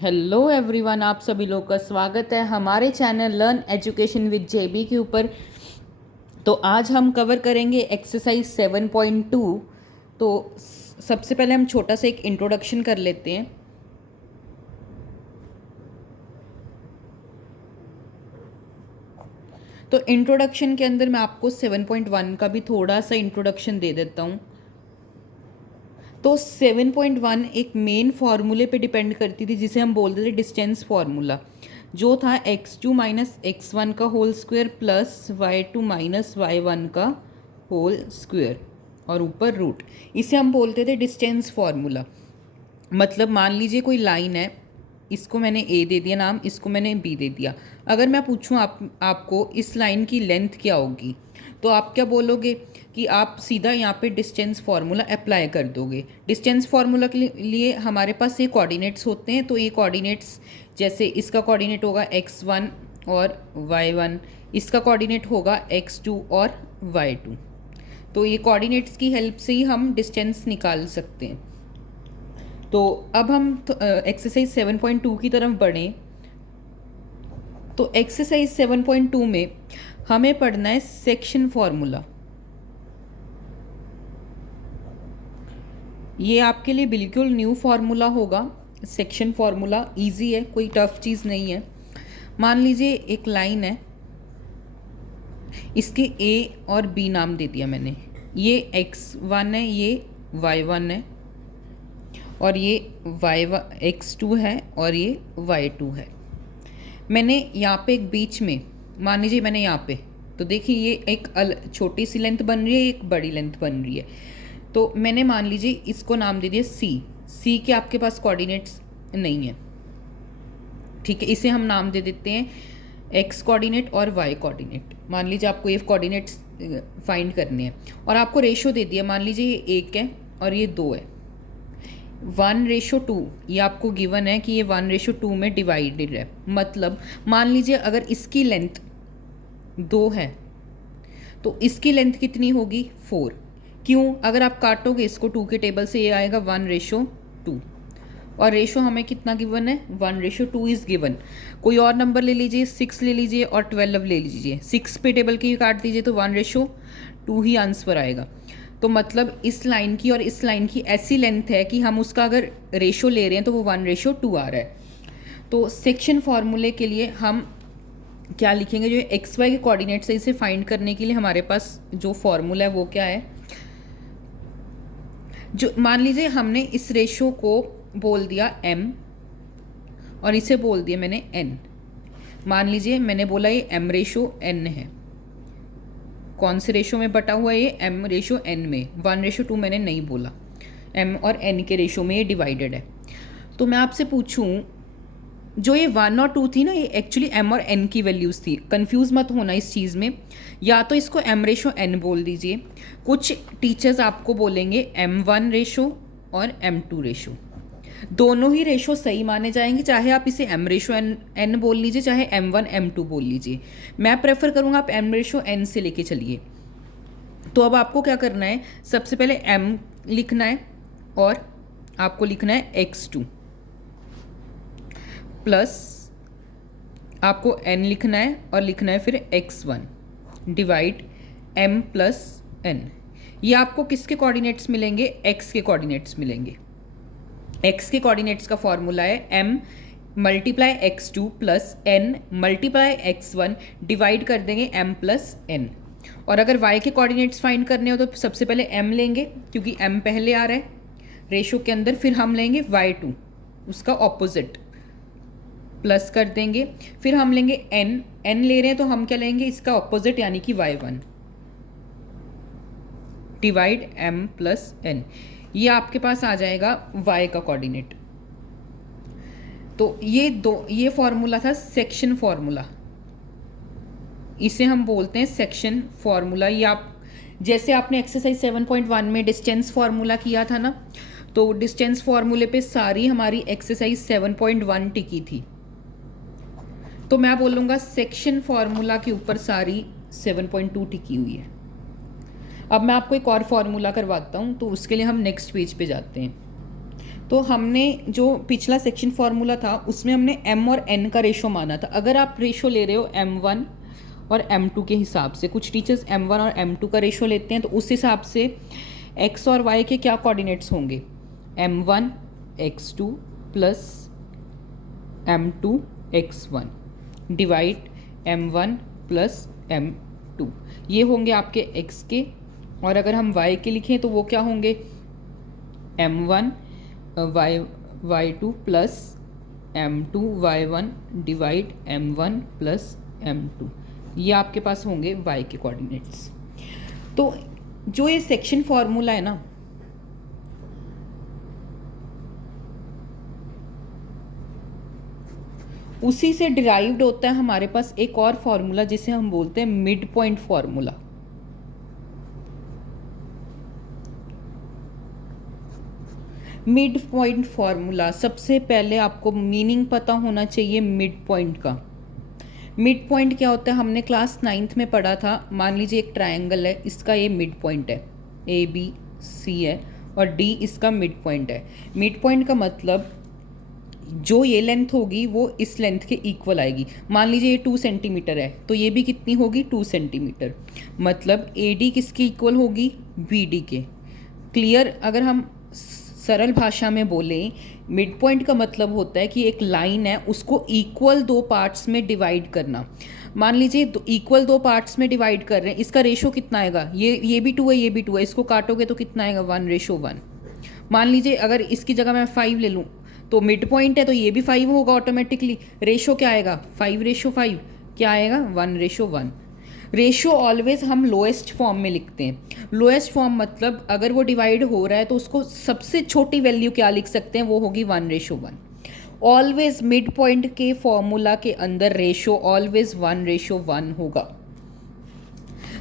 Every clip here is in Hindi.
हेलो एवरीवन, आप सभी लोग का स्वागत है हमारे चैनल लर्न एजुकेशन विद जेबी के ऊपर। तो आज हम कवर करेंगे एक्सरसाइज 7.2। तो सबसे पहले हम छोटा सा एक इंट्रोडक्शन कर लेते हैं। तो इंट्रोडक्शन के अंदर मैं आपको 7.1 का भी थोड़ा सा इंट्रोडक्शन दे देता हूँ। तो 7.1 एक मेन फार्मूले पे डिपेंड करती थी जिसे हम बोलते थे डिस्टेंस फार्मूला, जो था x2 माइनस x1 का whole square plus y2 minus y1 का होल स्क्वायर और ऊपर रूट। इसे हम बोलते थे डिस्टेंस फार्मूला। मतलब मान लीजिए कोई लाइन है, इसको मैंने ए दे दिया नाम, इसको मैंने बी दे दिया। अगर मैं पूछूं आपको इस लाइन की लेंथ क्या होगी, तो आप क्या बोलोगे कि आप सीधा यहाँ पे डिस्टेंस फार्मूला अप्लाई कर दोगे। डिस्टेंस फार्मूला के लिए हमारे पास ये कोऑर्डिनेट्स होते हैं। तो ये कोऑर्डिनेट्स जैसे इसका कोऑर्डिनेट होगा x1 और y1, इसका कोऑर्डिनेट होगा x2 और y2। तो ये कोऑर्डिनेट्स की हेल्प से ही हम डिस्टेंस निकाल सकते हैं। तो अब हम एक्सरसाइज 7.2 की तरफ बढ़ें। तो एक्सरसाइज 7.2 में हमें पढ़ना है सेक्शन फार्मूला। ये आपके लिए बिल्कुल न्यू फार्मूला होगा। सेक्शन फार्मूला इजी है, कोई टफ चीज़ नहीं है। मान लीजिए एक लाइन है, इसके ए और बी नाम दे दिया मैंने। ये x1 है, ये y1 है, और ये x2 है और ये y2 है। मैंने यहाँ पे एक बीच में, मान लीजिए मैंने यहाँ पे, तो देखिए ये एक छोटी सी लेंथ बन रही है, एक बड़ी लेंथ बन रही है। तो मैंने मान लीजिए इसको नाम दे दिया सी के आपके पास कोऑर्डिनेट्स नहीं है, ठीक है। इसे हम नाम दे देते हैं एक्स कोऑर्डिनेट और वाई कोऑर्डिनेट। मान लीजिए आपको ये कोऑर्डिनेट्स फाइंड करने हैं और आपको रेशो दे दिया। मान लीजिए ये 1 है और ये 2 है। 1:2 ये आपको गिवन है कि ये 1:2 में डिवाइडेड है। मतलब मान लीजिए अगर इसकी लेंथ 2 है तो इसकी लेंथ कितनी होगी 4। क्यों? अगर आप काटोगे इसको 2 के टेबल से, ये आएगा 1:2 और रेशो हमें कितना गिवन है 1:2 इज़ गिवन। कोई और नंबर ले लीजिए, 6 ले लीजिए और 12 ले लीजिए। 6 पे टेबल की काट दीजिए तो 1:2 ही आंसर आएगा। तो मतलब इस लाइन की और इस लाइन की ऐसी लेंथ है कि हम उसका अगर रेशो ले रहे हैं तो वो 1:2 आ रहा है। तो सेक्शन फार्मूले के लिए हम क्या लिखेंगे, जो एक्स वाई के कोऑर्डिनेट्स है इसे फाइंड करने के लिए हमारे पास जो फार्मूला है वो क्या है। जो मान लीजिए हमने इस रेशो को बोल दिया m और इसे बोल दिया मैंने n। मान लीजिए मैंने बोला ये m/n है। कौन से रेशो में बटा हुआ है ये m/n में, 1:2 मैंने नहीं बोला। m और n के रेशो में ये डिवाइडेड है। तो मैं आपसे पूछूं, जो ये 1 और 2 थी ना, ये एक्चुअली m और n की वैल्यूज़ थी। कंफ्यूज मत होना इस चीज़ में। या तो इसको m/n बोल दीजिए, कुछ टीचर्स आपको बोलेंगे m1 रेशो और m2 रेशो। दोनों ही रेशो सही माने जाएंगे, चाहे आप इसे m/n बोल लीजिए चाहे m1 m2 बोल लीजिए। मैं प्रेफर करूँगा आप m/n से लेके चलिए। तो अब आपको क्या करना है, सबसे पहले m लिखना है और आपको लिखना है x2 प्लस आपको n लिखना है और लिखना है फिर x1 divide m plus n। ये आपको किसके कोऑर्डिनेट्स मिलेंगे, x के कोऑर्डिनेट्स मिलेंगे। x के कोऑर्डिनेट्स का फॉर्मूला है m multiply x2 plus n multiply x1 divide कर देंगे m प्लस n। और अगर y के कोऑर्डिनेट्स फाइंड करने हो तो सबसे पहले m लेंगे क्योंकि m पहले आ रहा है रेशो के अंदर, फिर हम लेंगे y2 उसका ऑपोजिट प्लस कर देंगे, फिर हम लेंगे n ले रहे हैं तो हम क्या लेंगे इसका ऑपोजिट यानी कि y1 divide m plus n। ये आपके पास आ जाएगा y का कोऑर्डिनेट। तो ये फॉर्मूला था सेक्शन फार्मूला, इसे हम बोलते हैं सेक्शन फार्मूला। ये आप जैसे आपने एक्सरसाइज 7.1 में डिस्टेंस फार्मूला किया था ना, तो डिस्टेंस फार्मूले पे सारी हमारी एक्सरसाइज 7.1 टिकी थी। तो मैं बोलूँगा सेक्शन फार्मूला के ऊपर सारी 7.2 टिकी हुई है। अब मैं आपको एक और फार्मूला करवाता हूँ, तो उसके लिए हम नेक्स्ट पेज पे जाते हैं। तो हमने जो पिछला सेक्शन फार्मूला था उसमें हमने m और n का रेशो माना था। अगर आप रेशो ले रहे हो m1 और m2 के हिसाब से, कुछ टीचर्स m1 और m2 का रेशो लेते हैं, तो उस हिसाब से x और y के क्या कोऑर्डिनेट्स होंगे, m1 x2 plus m2 x1 divide m1 plus m2, ये होंगे आपके x के। और अगर हम y के लिखें तो वो क्या होंगे, m1 y2 plus m2 y1 divide m1 plus m2, ये आपके पास होंगे y के कोऑर्डिनेट्स। तो जो ये सेक्शन फॉर्मूला है ना, उसी से डिराइव्ड होता है हमारे पास एक और फॉर्मूला जिसे हम बोलते हैं mid point formula. Mid point formula, सबसे पहले आपको मीनिंग पता होना चाहिए मिड पॉइंट का। मिड पॉइंट क्या होता है, हमने क्लास 9th में पढ़ा था। मान लीजिए एक ट्रायंगल है, इसका ये मिड पॉइंट है, ABC है और D इसका मिड पॉइंट है। मिड पॉइंट का मतलब जो ये लेंथ होगी वो इस लेंथ के इक्वल आएगी। मान लीजिए ये 2 सेंटीमीटर है तो ये भी कितनी होगी, 2 सेंटीमीटर। मतलब AD किसकी इक्वल होगी, BD के। क्लियर। अगर हम सरल भाषा में बोलें, मिड पॉइंट का मतलब होता है कि एक लाइन है, उसको इक्वल 2 पार्ट्स में डिवाइड करना। मान लीजिए इक्वल 2 पार्ट्स में डिवाइड कर रहे हैं, इसका रेशो कितना आएगा, ये भी 2 है, ये भी 2 है, इसको काटोगे तो कितना आएगा, 1:1। मान लीजिए अगर इसकी जगह मैं 5 ले लूँ तो मिड पॉइंट है तो ये भी 5 होगा ऑटोमेटिकली। रेशो क्या आएगा, 5:5, क्या आएगा, 1:1। रेशो ऑलवेज हम लोएस्ट फॉर्म में लिखते हैं। लोएस्ट फॉर्म मतलब अगर वो डिवाइड हो रहा है तो उसको सबसे छोटी वैल्यू क्या लिख सकते हैं, वो होगी 1:1। ऑलवेज मिड पॉइंट के फॉर्मूला के अंदर रेशो ऑलवेज 1:1 होगा।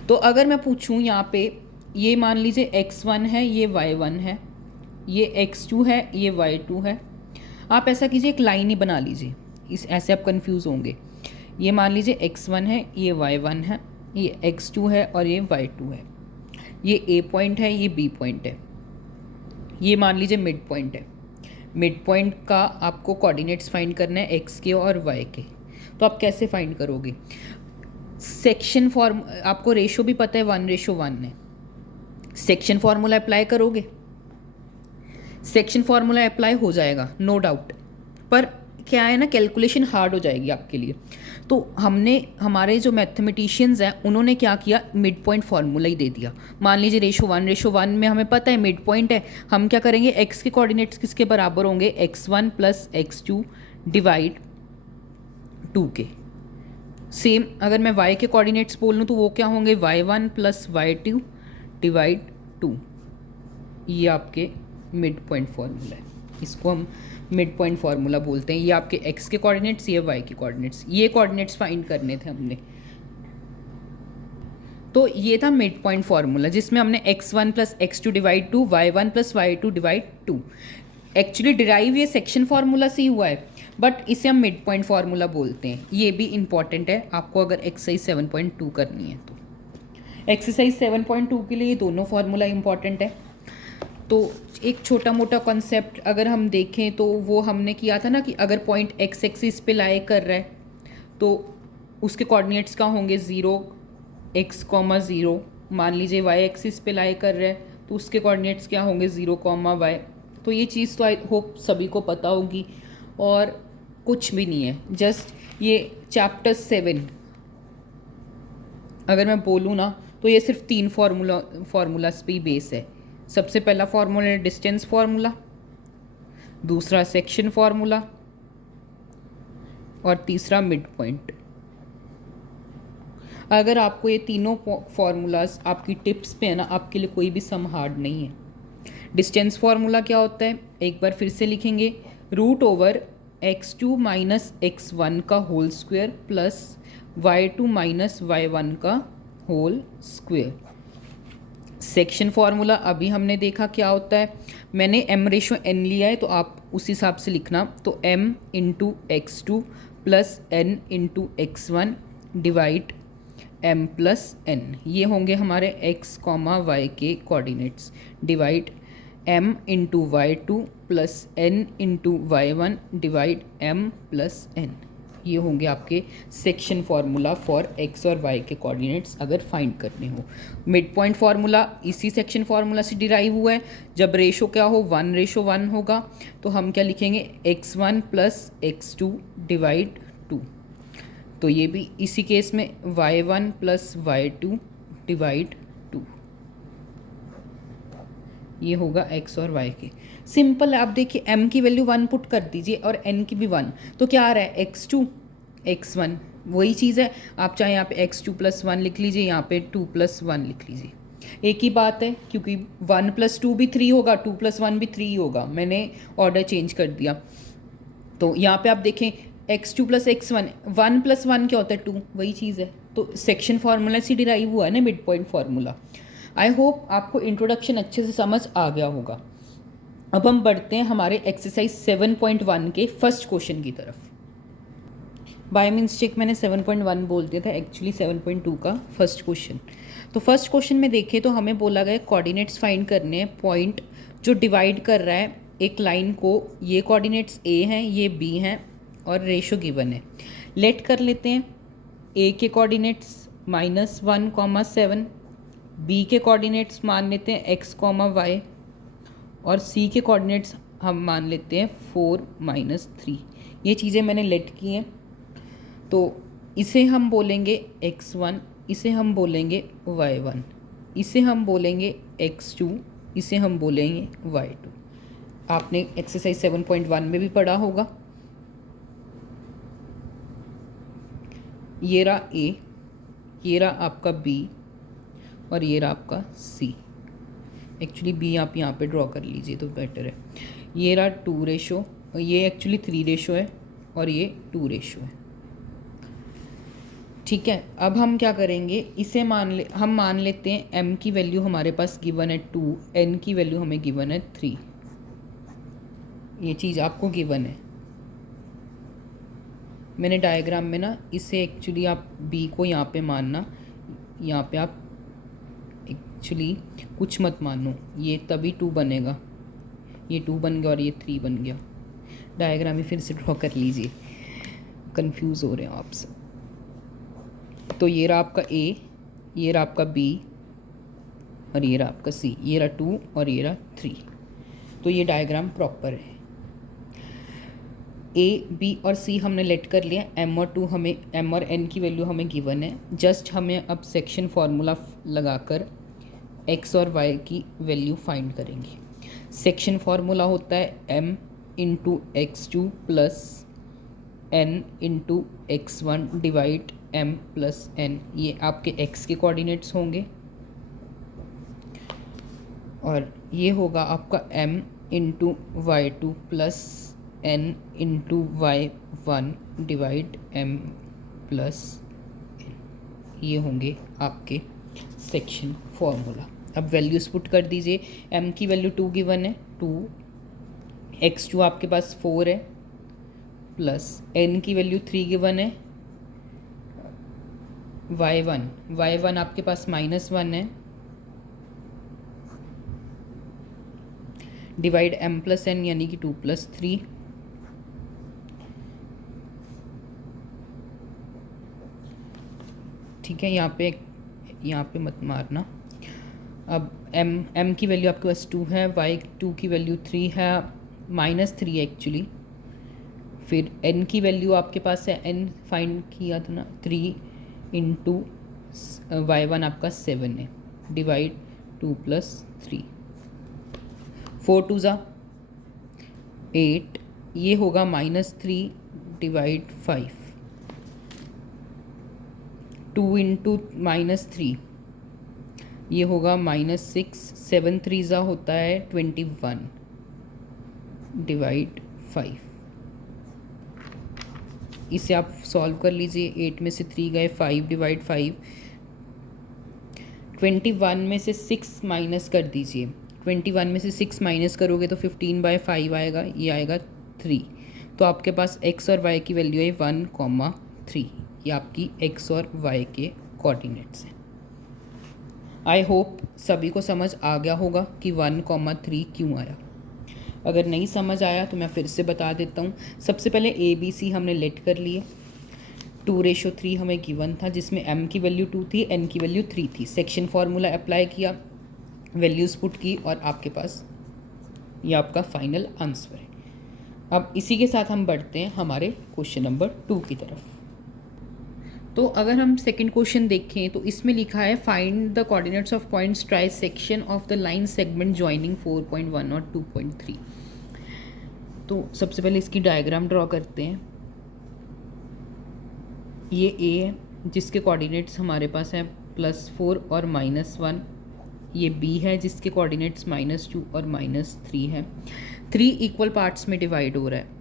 तो अगर मैं पूछूं यहाँ पे, ये मान लीजिए x1 है, ये y1 है, ये x2 है, ये y2 है। आप ऐसा कीजिए, एक लाइन ही बना लीजिए, इस ऐसे आप कंफ्यूज होंगे। ये मान लीजिए x1 है, ये y1 है, ये x2 है और ये y2 है। ये A पॉइंट है, ये B पॉइंट है, ये मान लीजिए मिड पॉइंट है। मिड पॉइंट का आपको कोऑर्डिनेट्स फाइंड करना है x के और y के। तो आप कैसे फाइंड करोगे, सेक्शन फॉर्म, आपको रेशो भी पता है 1:1 है, सेक्शन फार्मूला अप्लाई करोगे, सेक्शन फार्मूला अप्लाई हो जाएगा नो डाउट, पर क्या है ना, कैलकुलेशन हार्ड हो जाएगी आपके लिए। तो हमारे जो मैथमेटिशियंस हैं उन्होंने क्या किया, मिड पॉइंट फार्मूला ही दे दिया। मान लीजिए रेशो 1:1 में हमें पता है मिड पॉइंट है, हम क्या करेंगे, x के कोऑर्डिनेट्स किसके बराबर होंगे, x1 प्लस x2 डिवाइड 2 के। सेम अगर मैं y के कोऑर्डिनेट्स बोल लूँ तो वो क्या होंगे, y1 प्लस y2 डिवाइड 2। ये आपके मिड पॉइंट फार्मूला है, इसको हम मिड पॉइंट फार्मूला बोलते हैं। ये आपके x के कोऑर्डिनेट्स, ये y के कोऑर्डिनेट्स, ये कोऑर्डिनेट्स फाइंड करने थे हमने। तो ये था मिड पॉइंट फार्मूला जिसमें हमने x1 plus x2 divide 2, y1 plus y2 divide 2। Actually derive ये सेक्शन फार्मूला से ही हुआ है, बट इसे हम मिड पॉइंट फार्मूला बोलते हैं। ये भी इंपॉर्टेंट है आपको अगर एक्सरसाइज 7.2 करनी है तो। एक्सरसाइज 7.2 के लिए ये दोनों फार्मूला इंपॉर्टेंट है। तो एक छोटा मोटा कॉन्सेप्ट अगर हम देखें तो वो हमने किया था ना कि अगर पॉइंट एक्स एक्सिस पे लाई कर रहा है तो उसके कोऑर्डिनेट्स क्या होंगे, 0 x, 0। मान लीजिए y एक्सिस पे लाई कर रहा है तो उसके कोऑर्डिनेट्स क्या होंगे, 0, y। तो ये चीज़ तो आई होप सभी को पता होगी और कुछ भी नहीं है, जस्ट ये चैप्टर 7 अगर मैं बोलूँ ना तो ये सिर्फ 3 फार्मूलास पे ही बेस है। सबसे पहला फार्मूला है डिस्टेंस फार्मूला, दूसरा सेक्शन फार्मूला और तीसरा मिड पॉइंट। अगर आपको ये तीनों फार्मूलाज आपकी टिप्स पे है ना, आपके लिए कोई भी सम हार्ड नहीं है। डिस्टेंस फार्मूला क्या होता है, एक बार फिर से लिखेंगे, √x2 माइनस x1 का whole square plus y2 minus y1 का होल स्क्वायर। सेक्शन फार्मूला अभी हमने देखा क्या होता है, मैंने m/n लिया है तो आप उस हिसाब से लिखना। तो m into x2 plus n into x1 divide m plus n, ये होंगे हमारे x, y के coordinates divide m into y2 plus N into Y one divide M plus N. ये होंगे आपके सेक्शन फार्मूला फॉर एक्स और वाई के कोऑर्डिनेट्स अगर फाइंड करने हो। मिड पॉइंट फार्मूला इसी सेक्शन फार्मूला से डिराइव हुआ है। जब रेशो क्या हो 1:1 होगा तो हम क्या लिखेंगे x1 प्लस x2 डिवाइड 2। तो ये भी इसी केस में y1 प्लस y2 डिवाइड 2। ये होगा x और y के। सिंपल है। आप देखिए m की वैल्यू 1 पुट कर दीजिए और n की भी 1, तो क्या आ रहा है x2 x1, वही चीज़ है। आप चाहे यहाँ पे x2 प्लस 1 लिख लीजिए, यहाँ पे 2 प्लस 1 लिख लीजिए, एक ही बात है, क्योंकि 1 प्लस 2 भी 3 होगा, 2 प्लस 1 भी 3 होगा। मैंने ऑर्डर चेंज कर दिया। तो यहाँ पे आप देखें x2 प्लस x1, 1 प्लस 1 क्या होता है 2, वही चीज़ है। तो सेक्शन फार्मूला से डिराइव हुआ है ना mid point formula. I hope आपको इंट्रोडक्शन अच्छे से समझ आ गया होगा। अब हम बढ़ते हैं हमारे एक्सरसाइज 7.1 के फर्स्ट क्वेश्चन की तरफ। बाय मिस्टेक मैंने 7.1 बोल दिया था, एक्चुअली 7.2 का फर्स्ट क्वेश्चन। तो फर्स्ट क्वेश्चन में देखें तो हमें बोला गया कोऑर्डिनेट्स फाइंड करने हैं, पॉइंट जो डिवाइड कर रहा है एक लाइन को। ये कोऑर्डिनेट्स ए हैं, ये बी हैं और रेशो गिवन है। लेट कर लेते हैं ए के कोऑर्डिनेट्स -1, 7, बी के कोऑर्डिनेट्स मान लेते हैं x, y और सी के कोऑर्डिनेट्स हम मान लेते हैं 4, -3। ये चीज़ें मैंने लेट की हैं। तो इसे हम बोलेंगे x1, इसे हम बोलेंगे y1, इसे हम बोलेंगे x2, इसे हम बोलेंगे y2। आपने एक्सरसाइज 7.1 में भी पढ़ा होगा। ये रहा ए, ये रहा आपका बी और ये रहा आपका सी। एक्चुअली बी आप यहाँ पे ड्रॉ कर लीजिए तो बेटर है। ये रहा 2 रेशो, ये एक्चुअली 3 रेशो है और ये 2 रेशो है। ठीक है, अब हम क्या करेंगे, इसे हम मान लेते हैं m की वैल्यू हमारे पास गिवन है 2, n की वैल्यू हमें गिवन है 3। ये चीज़ आपको गिवन है। मैंने डायग्राम में ना इसे एक्चुअली आप b को यहाँ पे मानना, यहाँ पे आप एक्चुअली कुछ मत मानो, ये तभी 2 बनेगा। ये 2 बन गया और ये 3 बन गया। डायग्राम ही फिर से ड्रॉ कर लीजिए, कंफ्यूज हो रहे हो आप सब। तो ये रहा आपका ए, ये रहा आपका बी और ये रहा आपका सी, ये रहा 2 और ये रहा 3। तो ये डायग्राम प्रॉपर है। ए, बी और सी हमने लेट कर लिया। m और 2 हमें, m और n की वैल्यू हमें गिवन है। जस्ट हमें अब सेक्शन फार्मूला लगाकर x और y की वैल्यू फाइंड करेंगे। सेक्शन फार्मूला होता है m into x2 plus n into x1 divide m plus n। ये आपके x के कोऑर्डिनेट्स होंगे और ये होगा आपका m into y2 plus n into y1 divide m plus n। ये होंगे आपके सेक्शन फार्मूला। अब वैल्यूज पुट कर दीजिए। m की वैल्यू 2 गिवन है, 2, x2 आपके पास 4 है प्लस n की वैल्यू 3 गिवन है, y1 आपके पास -1 है डिवाइड m प्लस n यानी कि 2 प्लस 3। ठीक है, यहाँ पे मत मारना। अब m की वैल्यू आपके पास 2 है, y2 की वैल्यू 3 है, -3 एक्चुअली। फिर n की वैल्यू आपके पास है, n फाइंड किया था ना, 3 इंटू y1 आपका 7 है डिवाइड 2 प्लस 3, 4 2 ज़ा 8, ये होगा -3 डिवाइड 5, 2 इंटू -3 ये होगा -6, 7 3 ज़ा होता है 21 डिवाइड 5। इसे आप सॉल्व कर लीजिए। 8 में से 3 गए, 5 डिवाइड 5, 21 में से 6 माइनस कर दीजिए। 21 में से 6 माइनस करोगे तो 15/5 आएगा, ये आएगा 3। तो आपके पास x और y की वैल्यू है 1,3। ये आपकी x और y के कोऑर्डिनेट्स हैं। आई होप सभी को समझ आ गया होगा कि 1,3 क्यों आया। अगर नहीं समझ आया तो मैं फिर से बता देता हूँ। सबसे पहले ABC हमने लेट कर लिए, 2:3 हमें गिवन था, जिसमें m की वैल्यू 2 थी, n की वैल्यू 3 थी। सेक्शन फार्मूला अप्लाई किया, वैल्यूज़ पुट की और आपके पास ये आपका फाइनल आंसर है। अब इसी के साथ हम बढ़ते हैं हमारे क्वेश्चन नंबर 2 की तरफ। तो अगर हम सेकंड क्वेश्चन देखें तो इसमें लिखा है find the coordinates of points try section of the line segment joining 4.1 और 2.3। तो सबसे पहले इसकी डायग्राम ड्रॉ करते हैं। ये ए है जिसके कोऑर्डिनेट्स हमारे पास हैं +4 और -1। ये बी है जिसके कोऑर्डिनेट्स -2 और -3 है। 3 इक्वल पार्ट्स में डिवाइड हो रहा है।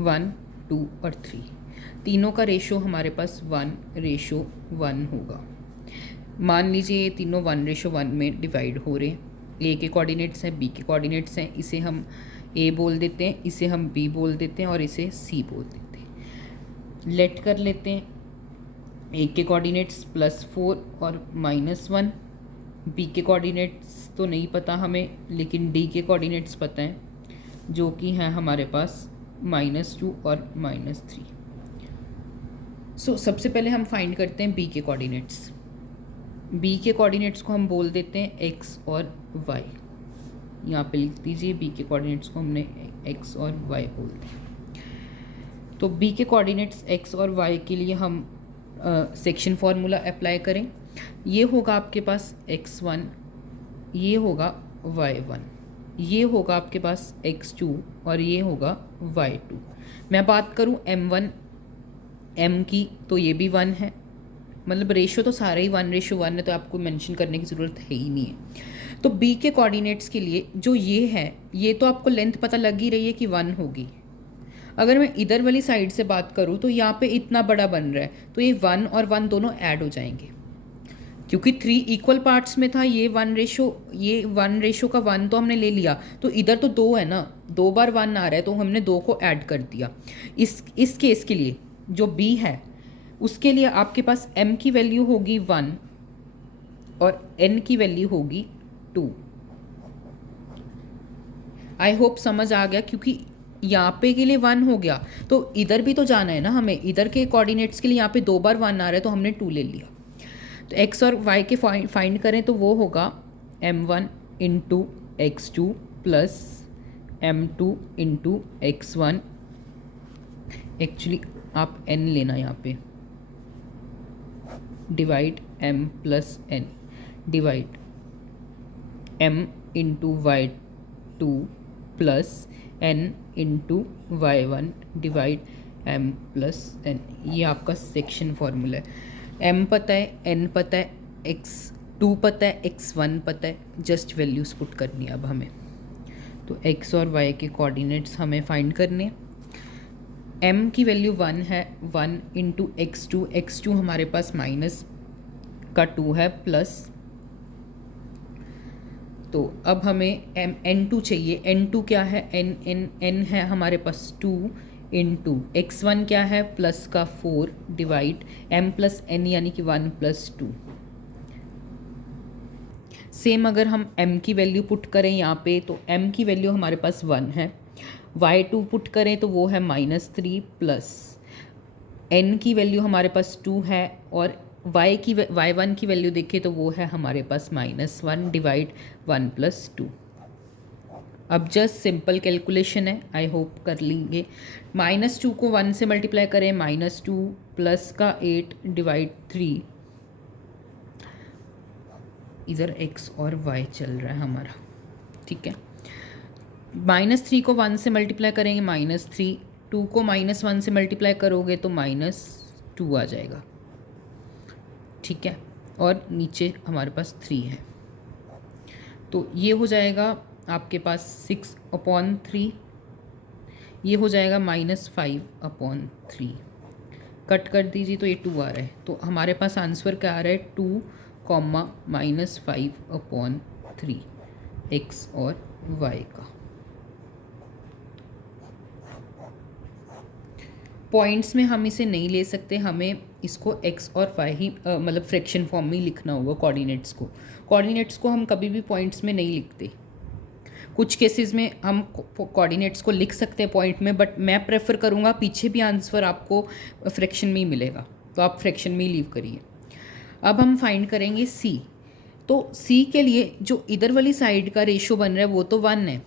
1, 2 और 3 तीनों का रेशो हमारे पास 1:1 होगा। मान लीजिए ये तीनों 1:1 में डिवाइड हो रहे हैं। ए के कोऑर्डिनेट्स हैं, बी के कोऑर्डिनेट्स हैं, इसे हम ए बोल देते हैं, इसे हम बी बोल देते हैं और इसे सी बोल देते हैं। लेट कर लेते हैं। ए के कोऑर्डिनेट्स +4 और -1, बी के कोऑर्डिनेट्स तो नहीं पता हमें, लेकिन डी के कोऑर्डिनेट्स पता हैं जो कि हैं हमारे पास -2 और -3। सो सबसे पहले हम फाइंड करते हैं बी के कोऑर्डिनेट्स। बी के कोऑर्डिनेट्स को हम बोल देते हैं एक्स और वाई। यहाँ पे लिख दीजिए बी के कोऑर्डिनेट्स को हमने एक्स और वाई बोल दिया। तो बी के कोऑर्डिनेट्स एक्स और वाई के लिए हम सेक्शन फार्मूला अप्लाई करें। ये होगा आपके पास x1, ये होगा y1, ये होगा आपके पास x2 और ये होगा y2। मैं बात करूँ m1 m की तो ये भी 1 है, मतलब रेशो तो सारे ही 1:1 है, तो आपको मेंशन करने की ज़रूरत है ही नहीं है। तो बी के कोऑर्डिनेट्स के लिए जो ये है, ये तो आपको लेंथ पता लग ही रही है कि 1 होगी। अगर मैं इधर वाली साइड से बात करूँ तो यहाँ पे इतना बड़ा बन रहा है, तो ये 1 और 1 दोनों ऐड हो जाएंगे, क्योंकि 3 इक्वल पार्ट्स में था। ये 1:1 का 1 तो हमने ले लिया, तो इधर तो 2 है ना, 2 बार 1 आ रहा है, तो हमने 2 को ऐड कर दिया। इस केस के लिए जो b है उसके लिए आपके पास m की वैल्यू होगी 1 और n की वैल्यू होगी 2। आई होप समझ आ गया, क्योंकि यहाँ पे के लिए 1 हो गया तो इधर भी तो जाना है ना हमें। इधर के कोऑर्डिनेट्स के लिए यहाँ पे 2 बार 1 आ रहा है, तो हमने 2 ले लिया। तो x और y के फाइंड करें तो वो होगा m1 × x2 plus m2 × x1। Actually आप n लेना यहाँ पे, divide m plus n, divide m × y2 plus n × y1, divide m plus n। ये आपका सेक्शन फार्मूला है। m पता है, n पता है, x2 पता है, x1 पता है, जस्ट वैल्यूज़ पुट करनी है अब हमें। तो x और y के कोऑर्डिनेट्स हमें फाइंड करने हैं। m की वैल्यू 1 है, 1 × x2, x2 हमारे पास -2 है प्लस, तो अब हमें n2 चाहिए। n2 क्या है, n है हमारे पास 2 × x1 क्या है प्लस का 4, डिवाइड m प्लस n यानी कि 1 + 2। सेम अगर हम m की वैल्यू पुट करें यहाँ पे, तो m की वैल्यू हमारे पास 1 है, y2 पुट करें तो वो है -3 प्लस n की वैल्यू हमारे पास 2 है, और y1 की वैल्यू देखें तो वो है हमारे पास -1, डिवाइड 1 + 2। अब जस्ट सिंपल कैलकुलेशन है, आई होप कर लेंगे। -2 को 1 से मल्टीप्लाई करें, -2 प्लस का 8 डिवाइड 3, इधर x और y चल रहा है हमारा, ठीक है। -3 को 1 से मल्टीप्लाई करेंगे -3, 2 को -1 से मल्टीप्लाई करोगे तो -2 आ जाएगा, ठीक है। और नीचे हमारे पास 3 है, तो ये हो जाएगा आपके पास 6/3, ये हो जाएगा -5/3। कट कर दीजिए तो ये 2 आ रहा है, तो हमारे पास आंसर क्या आ रहा है, 2, -5/3 x और y का। पॉइंट्स में हम इसे नहीं ले सकते, हमें इसको x और y ही मतलब फ्रैक्शन फॉर्म में ही लिखना होगा कोऑर्डिनेट्स को हम कभी भी पॉइंट्स में नहीं लिखते। कुछ केसेस में हम कोऑर्डिनेट्स को लिख सकते हैं पॉइंट में, बट मैं प्रेफर करूँगा पीछे भी आंसर आपको फ्रैक्शन में ही मिलेगा, तो आप फ्रैक्शन में ही लीव करिए। अब हम फाइंड करेंगे c। तो c के लिए जो इधर वाली साइड का रेशो बन रहा है वो तो 1 है,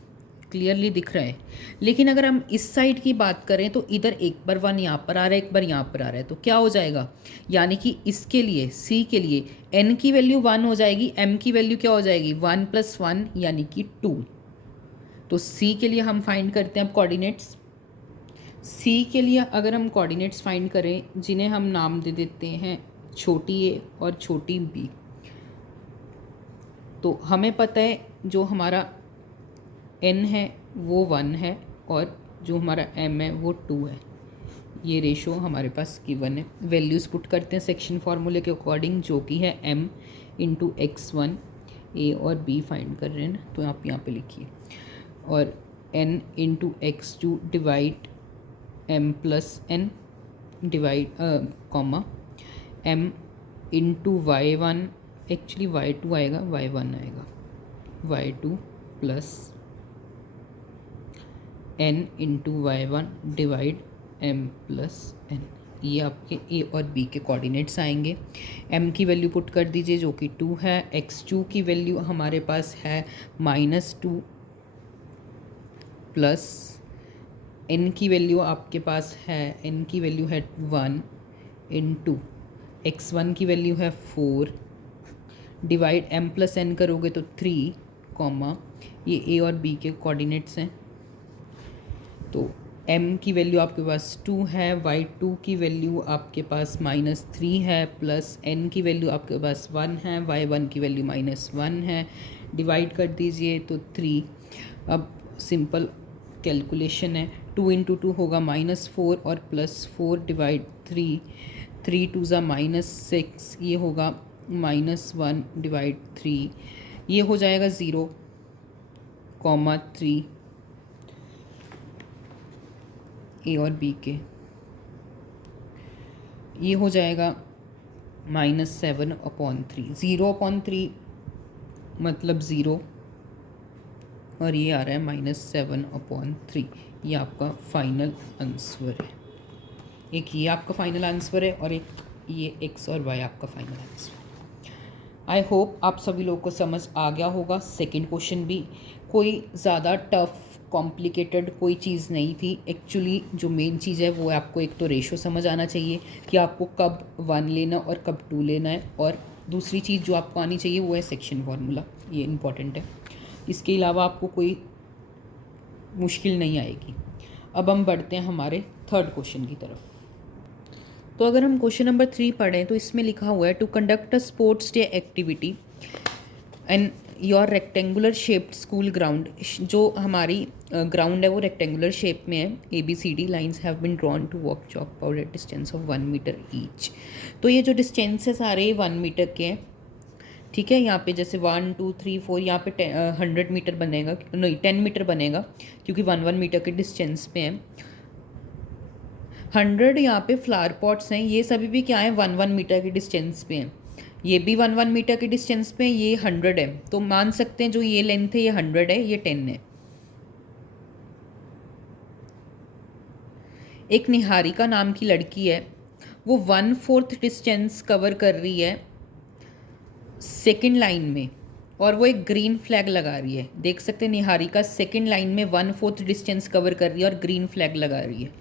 क्लियरली दिख रहा है। लेकिन अगर हम इस साइड की बात करें तो इधर एक बार 1 यहाँ पर आ रहा है, एक बार यहाँ पर आ रहा है, तो क्या हो जाएगा, यानी कि इसके लिए c के लिए n की वैल्यू 1 हो जाएगी, m की वैल्यू क्या हो जाएगी 1 + 1 यानी कि 2। तो c के लिए हम फाइंड करते हैं अब कोऑर्डिनेट्स। c के लिए अगर हम कोऑर्डिनेट्स फाइंड करें जिन्हें हम नाम दे देते हैं छोटी a और छोटी b, तो हमें पता है जो हमारा n है वो 1 है और जो हमारा m है वो 2 है। ये रेशो हमारे पास गिवन है। वैल्यूज़ पुट करते हैं सेक्शन फार्मूले के अकॉर्डिंग, जो कि है m × x1, a और b फाइंड कर रहे हैं ना, तो आप यहाँ पे लिखिए, और n × x2 divide m + n divide comma m × y1, actually y2 आएगा, y1 आएगा, y2 plus n × y1 divide m + n। ये आपके a और b के कोऑर्डिनेट्स आएंगे। m की वैल्यू पुट कर दीजिए जो कि 2 है, x2 की वैल्यू हमारे पास है -2 प्लस n की वैल्यू आपके पास है, n की वैल्यू है 1 × x1 की वैल्यू है 4 डिवाइड m + n करोगे तो 3 कॉमा ये a और b के कोऑर्डिनेट्स हैं। तो m की वैल्यू आपके पास 2 है, y2 की वैल्यू आपके पास -3 है, प्लस n की वैल्यू आपके पास 1 है, y1 की वैल्यू -1 है, डिवाइड कर दीजिए तो 3। अब सिंपल कैलकुलेशन है, 2 × 2 होगा -4 और +4 डिवाइड 3, 3 2 ज़ा -6, ये होगा -1 डिवाइड 3, ये हो जाएगा 0,3 ए और बी के, ये हो जाएगा -7/3, 0/3 मतलब 0, और ये आ रहा है -7/3। ये आपका फाइनल आंसर है। एक ये आपका फाइनल आंसर है और एक ये x और y आपका फाइनल आंसर। आई होप आप सभी लोगों को समझ आ गया होगा। सेकंड क्वेश्चन भी कोई ज़्यादा टफ कॉम्प्लिकेटेड कोई चीज़ नहीं थी। एक्चुअली जो मेन चीज़ है वो आपको एक तो रेशो समझ आना चाहिए कि आपको कब 1 लेना और कब 2 लेना है, और दूसरी चीज़ जो आपको आनी चाहिए वो है सेक्शन फार्मूला, ये इम्पॉर्टेंट है। इसके अलावा आपको कोई मुश्किल नहीं आएगी। अब हम बढ़ते हैं हमारे थर्ड क्वेश्चन की तरफ। तो अगर हम क्वेश्चन नंबर 3 पढ़ें तो इसमें लिखा हुआ है to conduct a sports day activity and your rectangular shaped school ground. जो हमारी ग्राउंड है वो रेक्टेंगुलर शेप में है। ABCD lines have been drawn to walk chalk powder at distance of 1 metre each. तो ये जो डिस्टेंसेस आ रहे हैं 1 मीटर के हैं, ठीक है। यहाँ पे जैसे 1 2 3 4 यहाँ पे 100 मीटर बनेगा, नहीं 10 मीटर बनेगा क्योंकि 1 मीटर के डिस्टेंस पे है। 100 यहाँ पे फ्लावर पॉट्स हैं, ये सभी भी क्या है 1 मीटर के डिस्टेंस पे हैं। ये भी 1 मीटर के डिस्टेंस पे, ये 100 है, तो मान सकते हैं जो ये लेंथ है ये 100 है, ये 10 है। एक निहारिका नाम की लड़की है, वो 1/4 डिस्टेंस कवर कर रही है सेकेंड लाइन में, और वो एक ग्रीन फ्लैग लगा रही है। देख सकते हैं निहारिका सेकेंड लाइन में 1/4 डिस्टेंस कवर कर रही है और ग्रीन फ्लैग लगा रही है।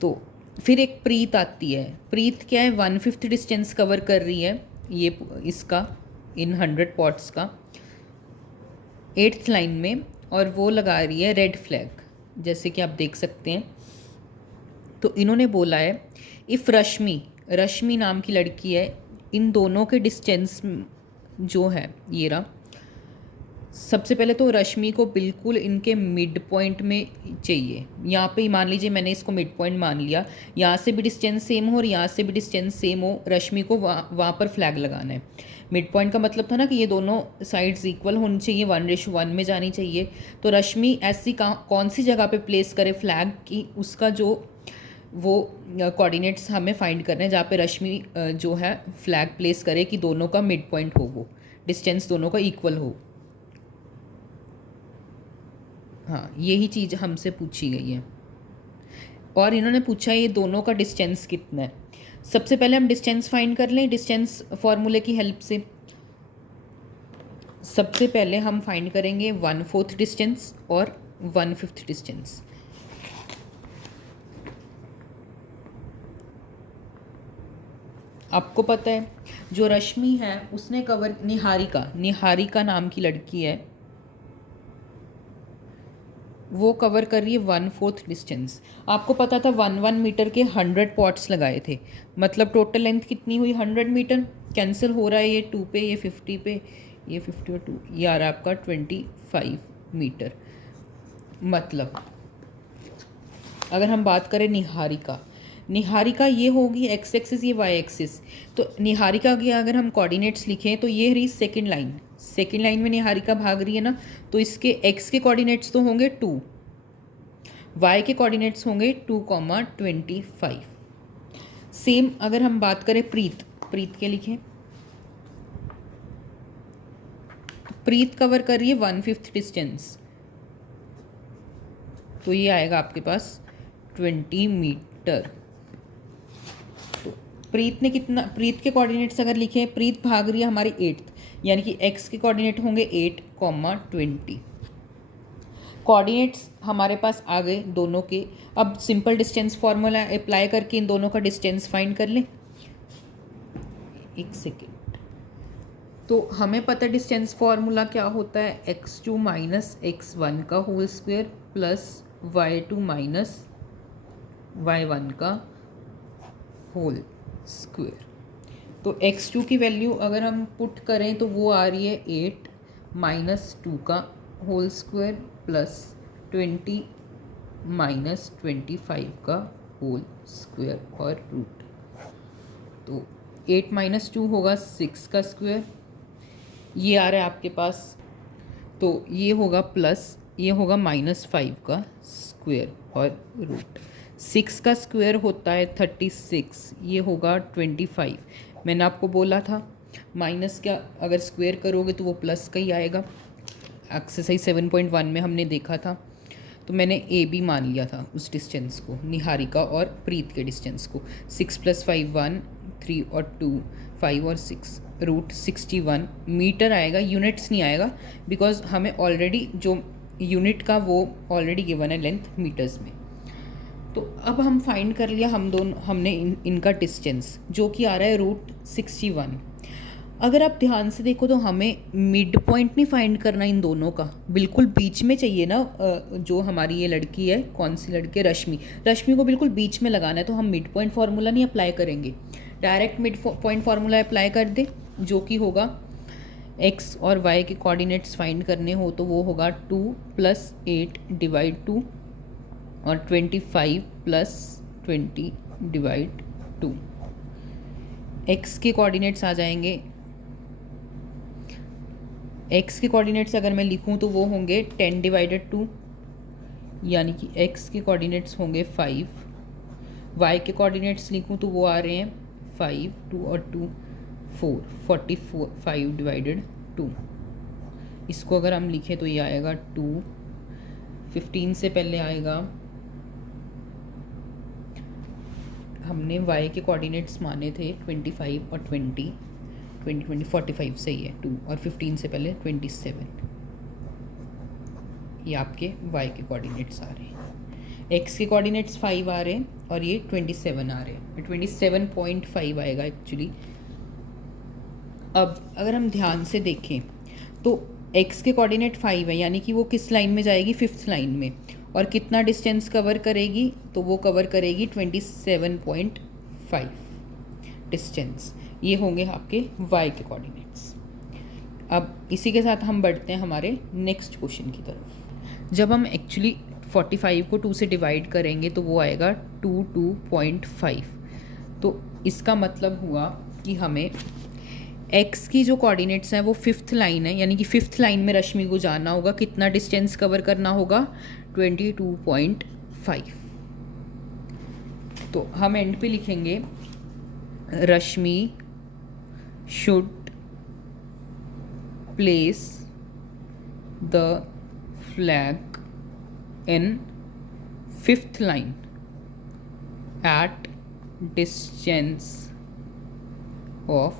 तो फिर एक प्रीत आती है, प्रीत क्या है 1/5 डिस्टेंस कवर कर रही है ये इसका इन 100 पॉट्स का 8th लाइन में, और वो लगा रही है रेड फ्लैग, जैसे कि आप देख सकते हैं। तो इन्होंने बोला है इफ़ रश्मि नाम की लड़की है, इन दोनों के डिस्टेंस जो है ये रहा। सबसे पहले तो रश्मि को बिल्कुल इनके मिड पॉइंट में चाहिए। यहाँ पे मान लीजिए मैंने इसको मिड पॉइंट मान लिया, यहाँ से भी डिस्टेंस सेम हो और यहाँ से भी डिस्टेंस सेम हो, रश्मि को वहाँ पर फ्लैग लगाना है। मिड पॉइंट का मतलब था ना कि ये दोनों साइड्स इक्वल होनी चाहिए, 1:1 में जानी चाहिए। तो रश्मि ऐसी कौन सी जगह पे प्लेस करे फ्लैग कि उसका जो वो कोऑर्डिनेट्स हमें फाइंड करने हैं जहाँ पे रश्मि जो है फ्लैग प्लेस करे कि दोनों का मिड पॉइंट हो, वो डिस्टेंस दोनों का इक्वल हो। हाँ, यही चीज़ हमसे पूछी गई है। और इन्होंने पूछा ये दोनों का डिस्टेंस कितना है। सबसे पहले हम डिस्टेंस फाइंड कर लें डिस्टेंस फॉर्मूले की हेल्प से। सबसे पहले हम फाइंड करेंगे 1/4 डिस्टेंस और 1/5 डिस्टेंस। आपको पता है जो रश्मि है उसने कवर, निहारिका नाम की लड़की है, वो कवर कर रही है 1/4 डिस्टेंस। आपको पता था 1 मीटर के 100 पॉट्स लगाए थे, मतलब टोटल लेंथ कितनी हुई 100 मीटर। कैंसिल हो रहा है ये 2 पे, ये 50 पे, ये 50 और 2, ये आ रहा है आपका 25 मीटर। मतलब अगर हम बात करें निहारिका ये होगी एक्स एक्सिस, ये वाई एक्सिस। तो निहारिका के अगर हम कोऑर्डिनेट्स लिखें तो ये रही सेकंड लाइन में निहारिका भाग रही है ना, तो इसके एक्स के कोऑर्डिनेट्स तो होंगे 2, वाई के कोऑर्डिनेट्स होंगे 2,25। सेम अगर हम बात करें प्रीत के लिखें, प्रीत कवर कर रही है 1/5 डिस्टेंस, तो ये आएगा आपके पास 20 मीटर। तो प्रीत के कोऑर्डिनेट्स अगर लिखें, प्रीत भाग रही है हमारी 8th, यानी कि एक्स के कोऑर्डिनेट होंगे 8,20। कोऑर्डिनेट्स हमारे पास आ गए दोनों के। अब सिंपल डिस्टेंस फार्मूला अप्लाई करके इन दोनों का डिस्टेंस फाइंड कर लें। एक सेकेंड। तो हमें पता है डिस्टेंस फार्मूला क्या होता है, x2 माइनस x1 का whole square plus y2 minus y1 का होल स्क्वायर। तो x2 की वैल्यू अगर हम पुट करें तो वो आ रही है 8 माइनस 2 का होल स्क्वायर प्लस 20 माइनस 25 का होल स्क्वायर और रूट। तो 8 माइनस 2 होगा 6 का स्क्वायर, ये आ रहा है आपके पास। तो ये होगा प्लस, ये होगा -5 का स्क्वायर और रूट। 6 का स्क्वायर होता है 36, ये होगा 25। मैंने आपको बोला था माइनस का अगर स्क्वायर करोगे तो वो प्लस का ही आएगा। एक्सरसाइज 7.1 में हमने देखा था। तो मैंने ए बी मान लिया था उस डिस्टेंस को, निहारिका और प्रीत के डिस्टेंस को। 6 + 5 1, 3 और 2 5 और 6, रूट 61 मीटर आएगा। यूनिट्स नहीं आएगा बिकॉज हमें ऑलरेडी जो यूनिट का वो ऑलरेडी गिवन है लेंथ मीटर्स में। तो अब हम फाइंड कर लिया हमने इनका डिस्टेंस जो कि आ रहा है रूट 61। अगर आप ध्यान से देखो तो हमें मिड पॉइंट नहीं फाइंड करना इन दोनों का, बिल्कुल बीच में चाहिए ना। जो हमारी ये लड़की है, कौन सी लड़की है, रश्मि को बिल्कुल बीच में लगाना है। तो हम मिड पॉइंट फार्मूला नहीं अप्लाई करेंगे, direct mid point formula apply कर दे, जो कि होगा एक्स और वाई के कोऑर्डिनेट्स फाइंड करने हो तो वो होगा 2 + 8 / 2 और 25 + 20 / 2। एक्स के कोऑर्डिनेट्स आ जाएंगे, एक्स के कोऑर्डिनेट्स अगर मैं लिखूं तो वो होंगे 10 / 2, यानी कि एक्स के कोऑर्डिनेट्स होंगे 5। वाई के कोऑर्डिनेट्स लिखूं तो वो आ रहे हैं 5, 2 और 2 4, 45 / 2। इसको अगर हम लिखें तो ये आएगा 2, 15 से पहले आएगा, हमने y के कोऑर्डिनेट्स माने थे 25 और 20, 45 सही है, 2 और 15 से पहले 27। ये आपके y के कोऑर्डिनेट्स आ रहे हैं। x के कोऑर्डिनेट्स 5 आ रहे हैं और ये 27 आ रहे हैं, 27.5 आएगा एक्चुअली। अब अगर हम ध्यान से देखें तो x के कोऑर्डिनेट 5 है, यानी कि वो किस लाइन में जाएगी, 5th लाइन में। और कितना डिस्टेंस कवर करेगी, तो वो कवर करेगी 27.5 डिस्टेंस। ये होंगे आपके y के कोऑर्डिनेट्स। अब इसी के साथ हम बढ़ते हैं हमारे नेक्स्ट क्वेश्चन की तरफ। जब हम एक्चुअली 45 को 2 से डिवाइड करेंगे तो वो आएगा 22.5। तो इसका मतलब हुआ कि हमें x की जो कोऑर्डिनेट्स हैं वो 5th लाइन है, यानी कि 5th लाइन में रश्मि को जाना होगा। कितना डिस्टेंस कवर करना होगा, 22.5। तो हम एंड पे लिखेंगे Rashmi should place the flag in 5th line at distance of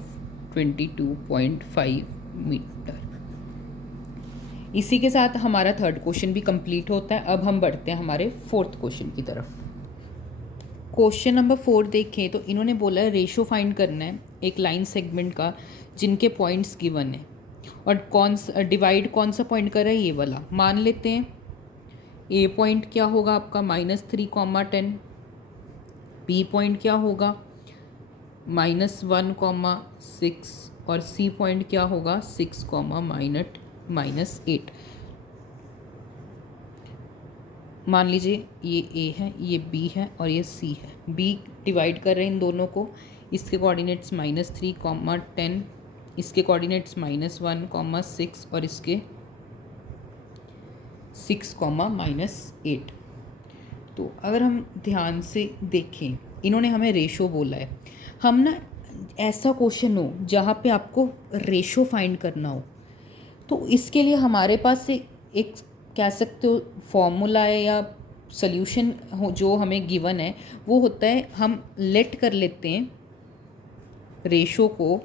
22.5 metre. इसी के साथ हमारा 3rd क्वेश्चन भी कंप्लीट होता है। अब हम बढ़ते हैं हमारे 4th क्वेश्चन की तरफ। क्वेश्चन नंबर 4 देखें तो इन्होंने बोला है रेशो फाइंड करना है एक लाइन सेगमेंट का जिनके पॉइंट्स गिवन है, और डिवाइड कौन सा पॉइंट कर रहा है, ये वाला। मान लेते हैं ए पॉइंट क्या होगा आपका -3, 10। बी पॉइंट क्या होगा -1, 6, और सी पॉइंट क्या होगा 6, -8। मान लीजिए ये ए है, ये बी है और ये सी है। बी डिवाइड कर रहे हैं इन दोनों को, इसके कोऑर्डिनेट्स -3, 10, इसके कोऑर्डिनेट्स -1, 6 और इसके 6, -8। तो अगर हम ध्यान से देखें, इन्होंने हमें रेशो बोला है। हम ना ऐसा क्वेश्चन हो जहाँ पे आपको रेशो फाइंड करना हो, तो इसके लिए हमारे पास एक कह सकते हो फॉर्मूला है या सल्यूशन हो जो हमें गिवन है। वो होता है, हम लेट कर लेते हैं रेशो को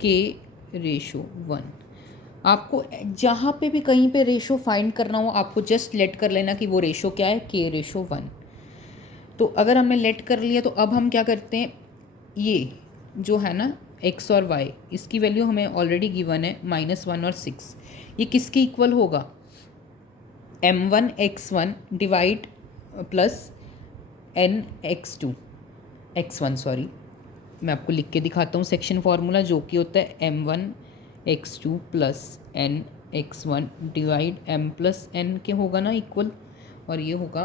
K/1। आपको जहाँ पे भी कहीं पे रेशो फाइंड करना हो, आपको जस्ट लेट कर लेना कि वो रेशो क्या है, K/1। तो अगर हमने लेट कर लिया तो अब हम क्या करते हैं, ये जो है ना x और y, इसकी वैल्यू हमें ऑलरेडी गिवन है -1 और 6। ये किसके इक्वल होगा, m1 x1 divide plus n x1 sorry, मैं आपको लिख के दिखाता हूँ सेक्शन फार्मूला, जो कि होता है m1 x2 plus n x1 divide m plus n के होगा ना इक्वल, और ये होगा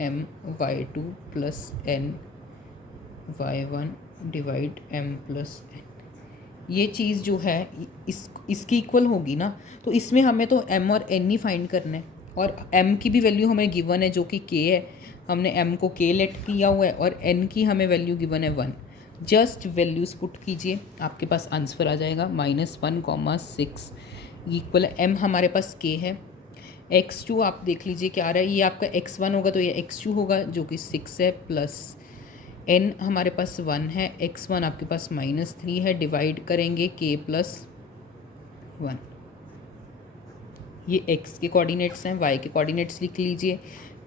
my2 plus n y1 divide m plus n। ये चीज़ जो है इसकी इक्वल होगी ना, तो इसमें हमें तो m और n ही फाइंड करना है, और m की भी वैल्यू हमें गिवन है जो कि k है। हमने m को k लेट किया हुआ है और n की हमें वैल्यू गिवन है 1। जस्ट वैल्यूज़ पुट कीजिए, आपके पास आंसर आ जाएगा -1, 6 इक्वल m हमारे पास k है। x2 आप देख लीजिए क्या आ रहा है, ये आपका x1 होगा तो ये x2 होगा जो कि 6 है, प्लस n हमारे पास 1 है, x1 आपके पास -3 है, डिवाइड करेंगे k प्लस 1। ये x के कोऑर्डिनेट्स हैं, y के कोऑर्डिनेट्स लिख लीजिए,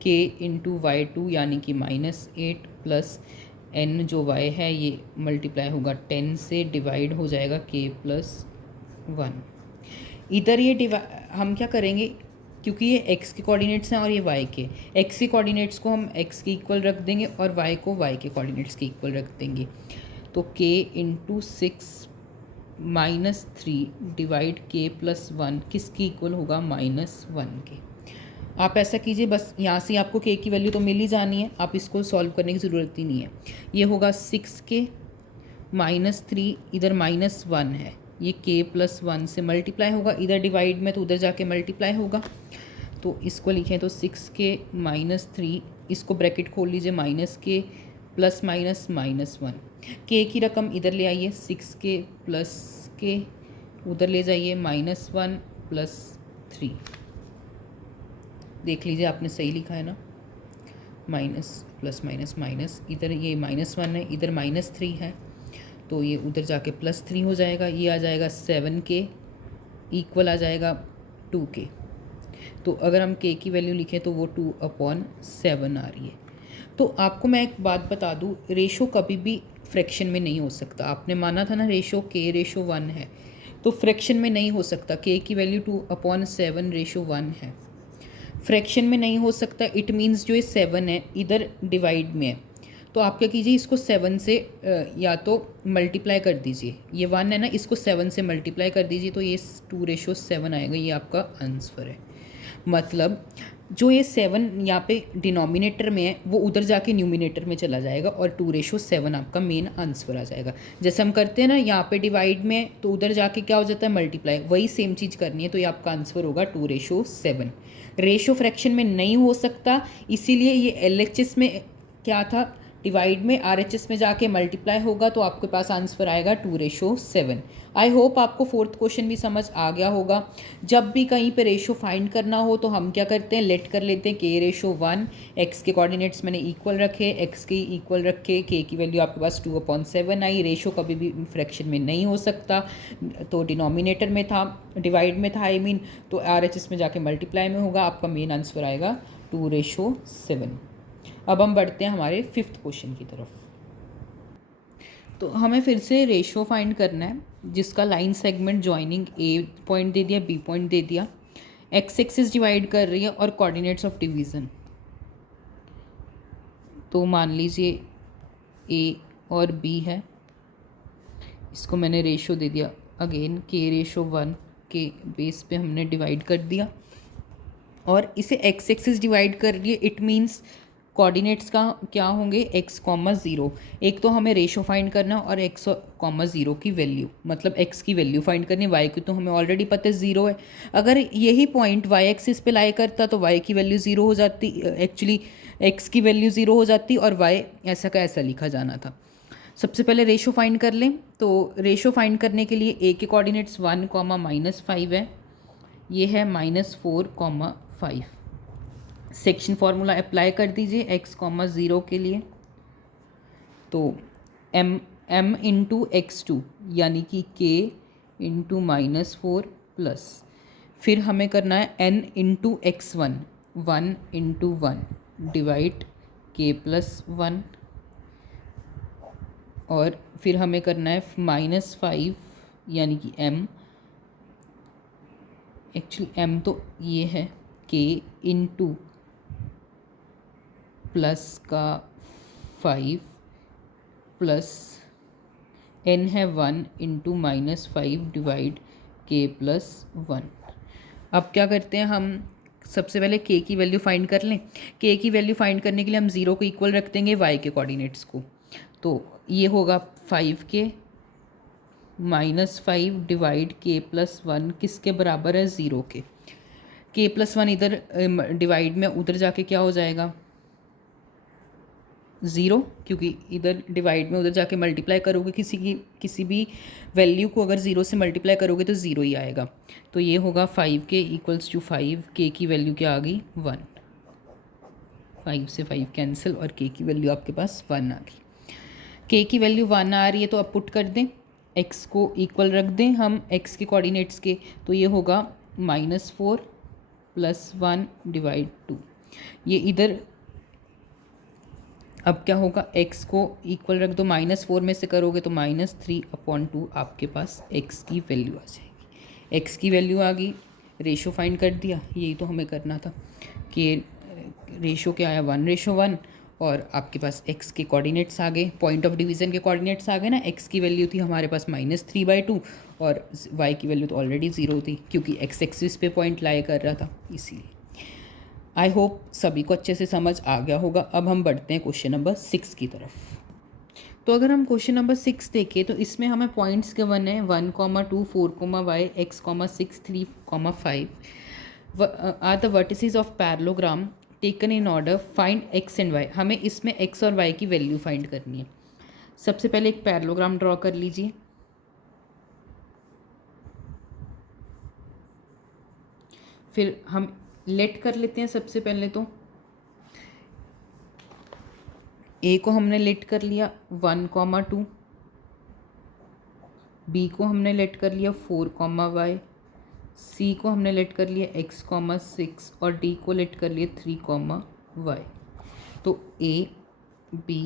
k इंटू y2 यानी कि -8 प्लस n जो y है ये मल्टीप्लाई होगा 10 से, डिवाइड हो जाएगा k प्लस 1। इधर ये हम क्या करेंगे, क्योंकि ये x के कोऑर्डिनेट्स हैं और ये y के, x के कोऑर्डिनेट्स को हम x के इक्वल रख देंगे और y को y के कोऑर्डिनेट्स के इक्वल रख देंगे। तो k into 6 -3 divide k plus 1 किसकी इक्वल होगा, -1 के। आप ऐसा कीजिए, बस यहाँ से आपको k की वैल्यू तो मिल ही जानी है, आप इसको सॉल्व करने की ज़रूरत ही नहीं है। ये होगा 6k -3, इधर -1 है, ये k प्लस 1 से मल्टीप्लाई होगा, इधर डिवाइड में तो उधर जाके मल्टीप्लाई होगा। तो इसको लिखें तो 6k -3, इसको ब्रैकेट खोल लीजिए, -k प्लस -1। k की रकम इधर ले आइए, 6k प्लस k उधर ले जाइए, -1 प्लस 3। देख लीजिए आपने सही लिखा है ना, माइनस प्लस माइनस माइनस, इधर ये -1 है, इधर -3 है, तो ये उधर जाके +3 हो जाएगा। ये आ जाएगा 7k इक्वल आ जाएगा 2k। तो अगर हम k की वैल्यू लिखें तो वो 2/7 आ रही है। तो आपको मैं एक बात बता दूं, रेशो कभी भी फ्रैक्शन में नहीं हो सकता। आपने माना था ना रेशो k/1 है, तो फ्रैक्शन में नहीं हो सकता। k की वैल्यू 2/7/1 है, फ्रैक्शन में नहीं हो सकता। इट मीन्स जो ये 7 है इधर डिवाइड में है, तो आप क्या कीजिए, इसको 7 से या तो मल्टीप्लाई कर दीजिए। ये 1 है ना, इसको 7 से मल्टीप्लाई कर दीजिए, तो ये 2/7 आएगा। ये आपका आंसर है। मतलब जो ये 7 यहाँ पे डिनोमिनेटर में है वो उधर जाके न्यूमिनेटर में चला जाएगा और 2:7 आपका मेन आंसर आ जाएगा। जैसे हम करते हैं ना यहाँ पे डिवाइड में, तो उधर जाके क्या हो जाता है मल्टीप्लाई, वही सेम चीज़ करनी है। तो ये आपका आंसर होगा 2:7। रेशो फ्रैक्शन में नहीं हो सकता, इसीलिए ये LHS में क्या था, डिवाइड में, RHS में जाके मल्टीप्लाई होगा, तो आपके पास आंसर आएगा 2:7। आई होप आपको फोर्थ क्वेश्चन भी समझ आ गया होगा। जब भी कहीं पे रेशो फाइंड करना हो तो हम क्या करते हैं, लेट कर लेते हैं K/1, x के कोऑर्डिनेट्स मैंने इक्वल रखे, x के इक्वल रखे, k की वैल्यू आपके पास 2/7 आई। रेशो कभी भी फ्रैक्शन में नहीं हो सकता, तो डिनोमिनेटर में था, डिवाइड में था आई मीन, तो RHS में जाके मल्टीप्लाई में होगा, आपका मेन आंसर आएगा 2:7। अब हम बढ़ते हैं हमारे फिफ्थ क्वेश्चन की तरफ। तो हमें फिर से रेशो फाइंड करना है जिसका लाइन सेगमेंट ज्वाइनिंग ए पॉइंट दे दिया, बी पॉइंट दे दिया, एक्स एक्सिस डिवाइड कर रही है और कोऑर्डिनेट्स ऑफ डिवीज़न। तो मान लीजिए ए और बी है, इसको मैंने रेशो दे दिया, अगेन K/1 के बेस पे हमने डिवाइड कर दिया और इसे एक्स एक्सिस डिवाइड कर रही है। इट मीन्स कोऑर्डिनेट्स का क्या होंगे, x,0। एक तो हमें रेशो फाइंड करना और x,0 की वैल्यू, मतलब x की वैल्यू फाइंड करनी, y की तो हमें ऑलरेडी पता है 0 है। अगर यही पॉइंट y एक्सिस पे लाई करता तो y की वैल्यू 0 हो जाती, एक्चुअली x की वैल्यू 0 हो जाती और y ऐसा का ऐसा लिखा जाना था। सबसे पहले रेशो फाइंड कर लें। तो रेशो फाइंड करने के लिए a के कोऑर्डिनेट्स 1, -5 है, ये है -4, 5। सेक्शन फार्मूला अप्लाई कर दीजिए x,0 के लिए। तो m इंटू x2 यानी कि k इंटू -4 प्लस, फिर हमें करना है n into x1, 1 into 1 divide k+1, और फिर हमें करना है -5 यानी कि m, एक्चुअली m तो ये है k इंटू प्लस का 5 प्लस n है 1 इंटू -5 डिवाइड k+1। अब क्या करते हैं हम, सबसे पहले k की वैल्यू फाइंड कर लें। k की वैल्यू फाइंड करने के लिए हम 0 को इक्वल रख देंगे y के कोऑर्डिनेट्स को। तो ये होगा 5k -5 डिवाइड k+1 किसके बराबर है, 0 के। k+1 इधर डिवाइड में उधर जाके क्या हो जाएगा, 0, क्योंकि इधर डिवाइड में उधर जाके मल्टीप्लाई करोगे किसी भी वैल्यू को अगर 0 से मल्टीप्लाई करोगे तो 0 ही आएगा। तो ये होगा 5k = 5, k की वैल्यू क्या आ गई, 1। 5 से 5 कैंसिल और k की वैल्यू आपके पास 1 आ गई। k की वैल्यू 1 आ रही है तो अब पुट कर दें, x को इक्वल रख दें हम x के कोऑर्डिनेट्स के। तो ये होगा -4 + 1 डिवाइड 2। ये इधर अब क्या होगा, x को इक्वल रख दो, -4 में से करोगे तो -3/2 आपके पास x की वैल्यू आ जाएगी। x की वैल्यू आ गई, रेशो फाइंड कर दिया, यही तो हमें करना था कि रेशो क्या आया, 1:1, और आपके पास x के कोऑर्डिनेट्स आ गए, पॉइंट ऑफ डिवीज़न के कोऑर्डिनेट्स आ गए ना। x की वैल्यू थी हमारे पास -3/2 और y की वैल्यू तो ऑलरेडी 0 थी क्योंकि x एक्सिस पे पॉइंट लाई कर रहा था, इसीलिए। आई होप सभी को अच्छे से समझ आ गया होगा। अब हम बढ़ते हैं क्वेश्चन नंबर 6 की तरफ। तो अगर हम क्वेश्चन नंबर 6 देखें तो इसमें हमें पॉइंट्स गिवन है 1, 2, 4, y, x, 6, 3, 5 are the vertices of parallelogram taken in order, find x and y। हमें इसमें x और y की वैल्यू फाइंड करनी है। सबसे पहले एक पैरेललोग्राम ड्रॉ कर लीजिए। फिर हम लेट कर लेते हैं। सबसे पहले तो a को हमने लेट कर लिया 1, 2, b को हमने लेट कर लिया 4, y, c को हमने लेट कर लिया x, 6 और d को लेट कर लिया 3, y। तो a, b,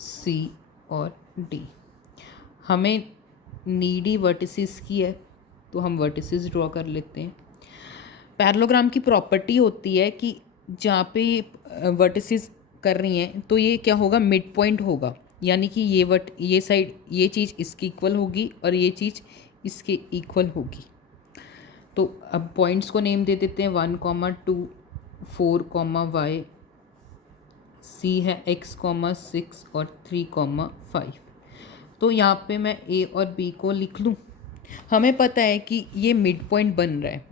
c और d हमें नीडी वर्टिसेस की है, तो हम वर्टिसेस ड्रॉ कर लेते हैं। पैरेललोग्राम की प्रॉपर्टी होती है कि जहाँ पे वर्टिसेस कर रही हैं तो ये क्या होगा, मिड पॉइंट होगा, यानी कि ये साइड, ये चीज़ इसकी इक्वल होगी और ये चीज़ इसके इक्वल होगी। तो अब पॉइंट्स को नेम दे देते हैं 1,2, 4, y, c है x, 6 और 3, 5। तो यहाँ पे मैं a और b को लिख लूँ। हमें पता है कि ये मिड पॉइंट बन रहा है,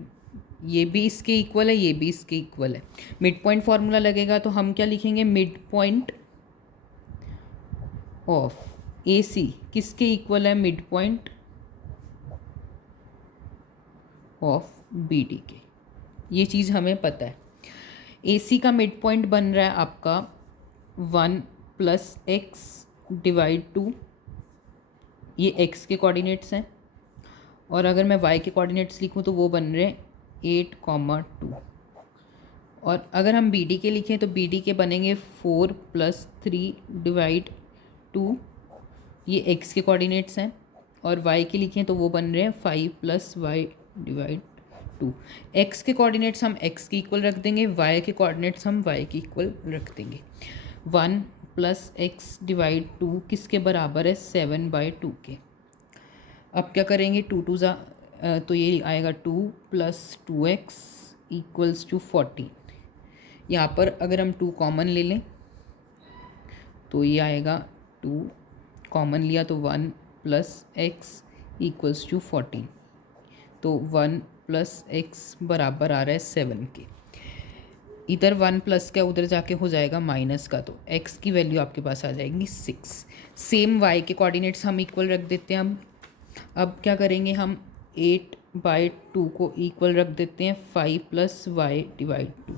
ये भी इसके इक्वल है, ये भी इसके इक्वल है। मिड पॉइंट फार्मूला लगेगा तो हम क्या लिखेंगे, mid point of A C किसके इक्वल है, mid point of B D के। ये चीज़ हमें पता है। ए सी का मिड पॉइंट बन रहा है आपका 1 + x/2, ये x के कोऑर्डिनेट्स हैं, और अगर मैं y के कोऑर्डिनेट्स लिखूँ तो वो बन रहे हैं 8, 2। और अगर हम बी डी के लिखें तो बी डी के बनेंगे 4 + 3/2, ये x के कोऑर्डिनेट्स हैं, और y के लिखें तो वो बन रहे हैं 5 + y/2। x के कोऑर्डिनेट्स हम x के इक्वल रख देंगे, y के कोऑर्डिनेट्स हम y के इक्वल रख देंगे। 1 + x/2 किसके बराबर है, 7/2 के। अब क्या करेंगे, 2 2 ज़ा तो ये आएगा 2 + 2x = 14। यहाँ पर अगर हम 2 कॉमन ले लें तो ये आएगा 2, कॉमन लिया तो 1 + x = 14। तो 1 + x बराबर आ रहा है 7 के। इधर 1 प्लस का उधर जाके हो जाएगा माइनस का, तो x की वैल्यू आपके पास आ जाएगी 6। सेम y के कोऑर्डिनेट्स हम इक्वल रख देते हैं। अब क्या करेंगे, हम 8/2 को इक्वल रख देते हैं 5 + y/2।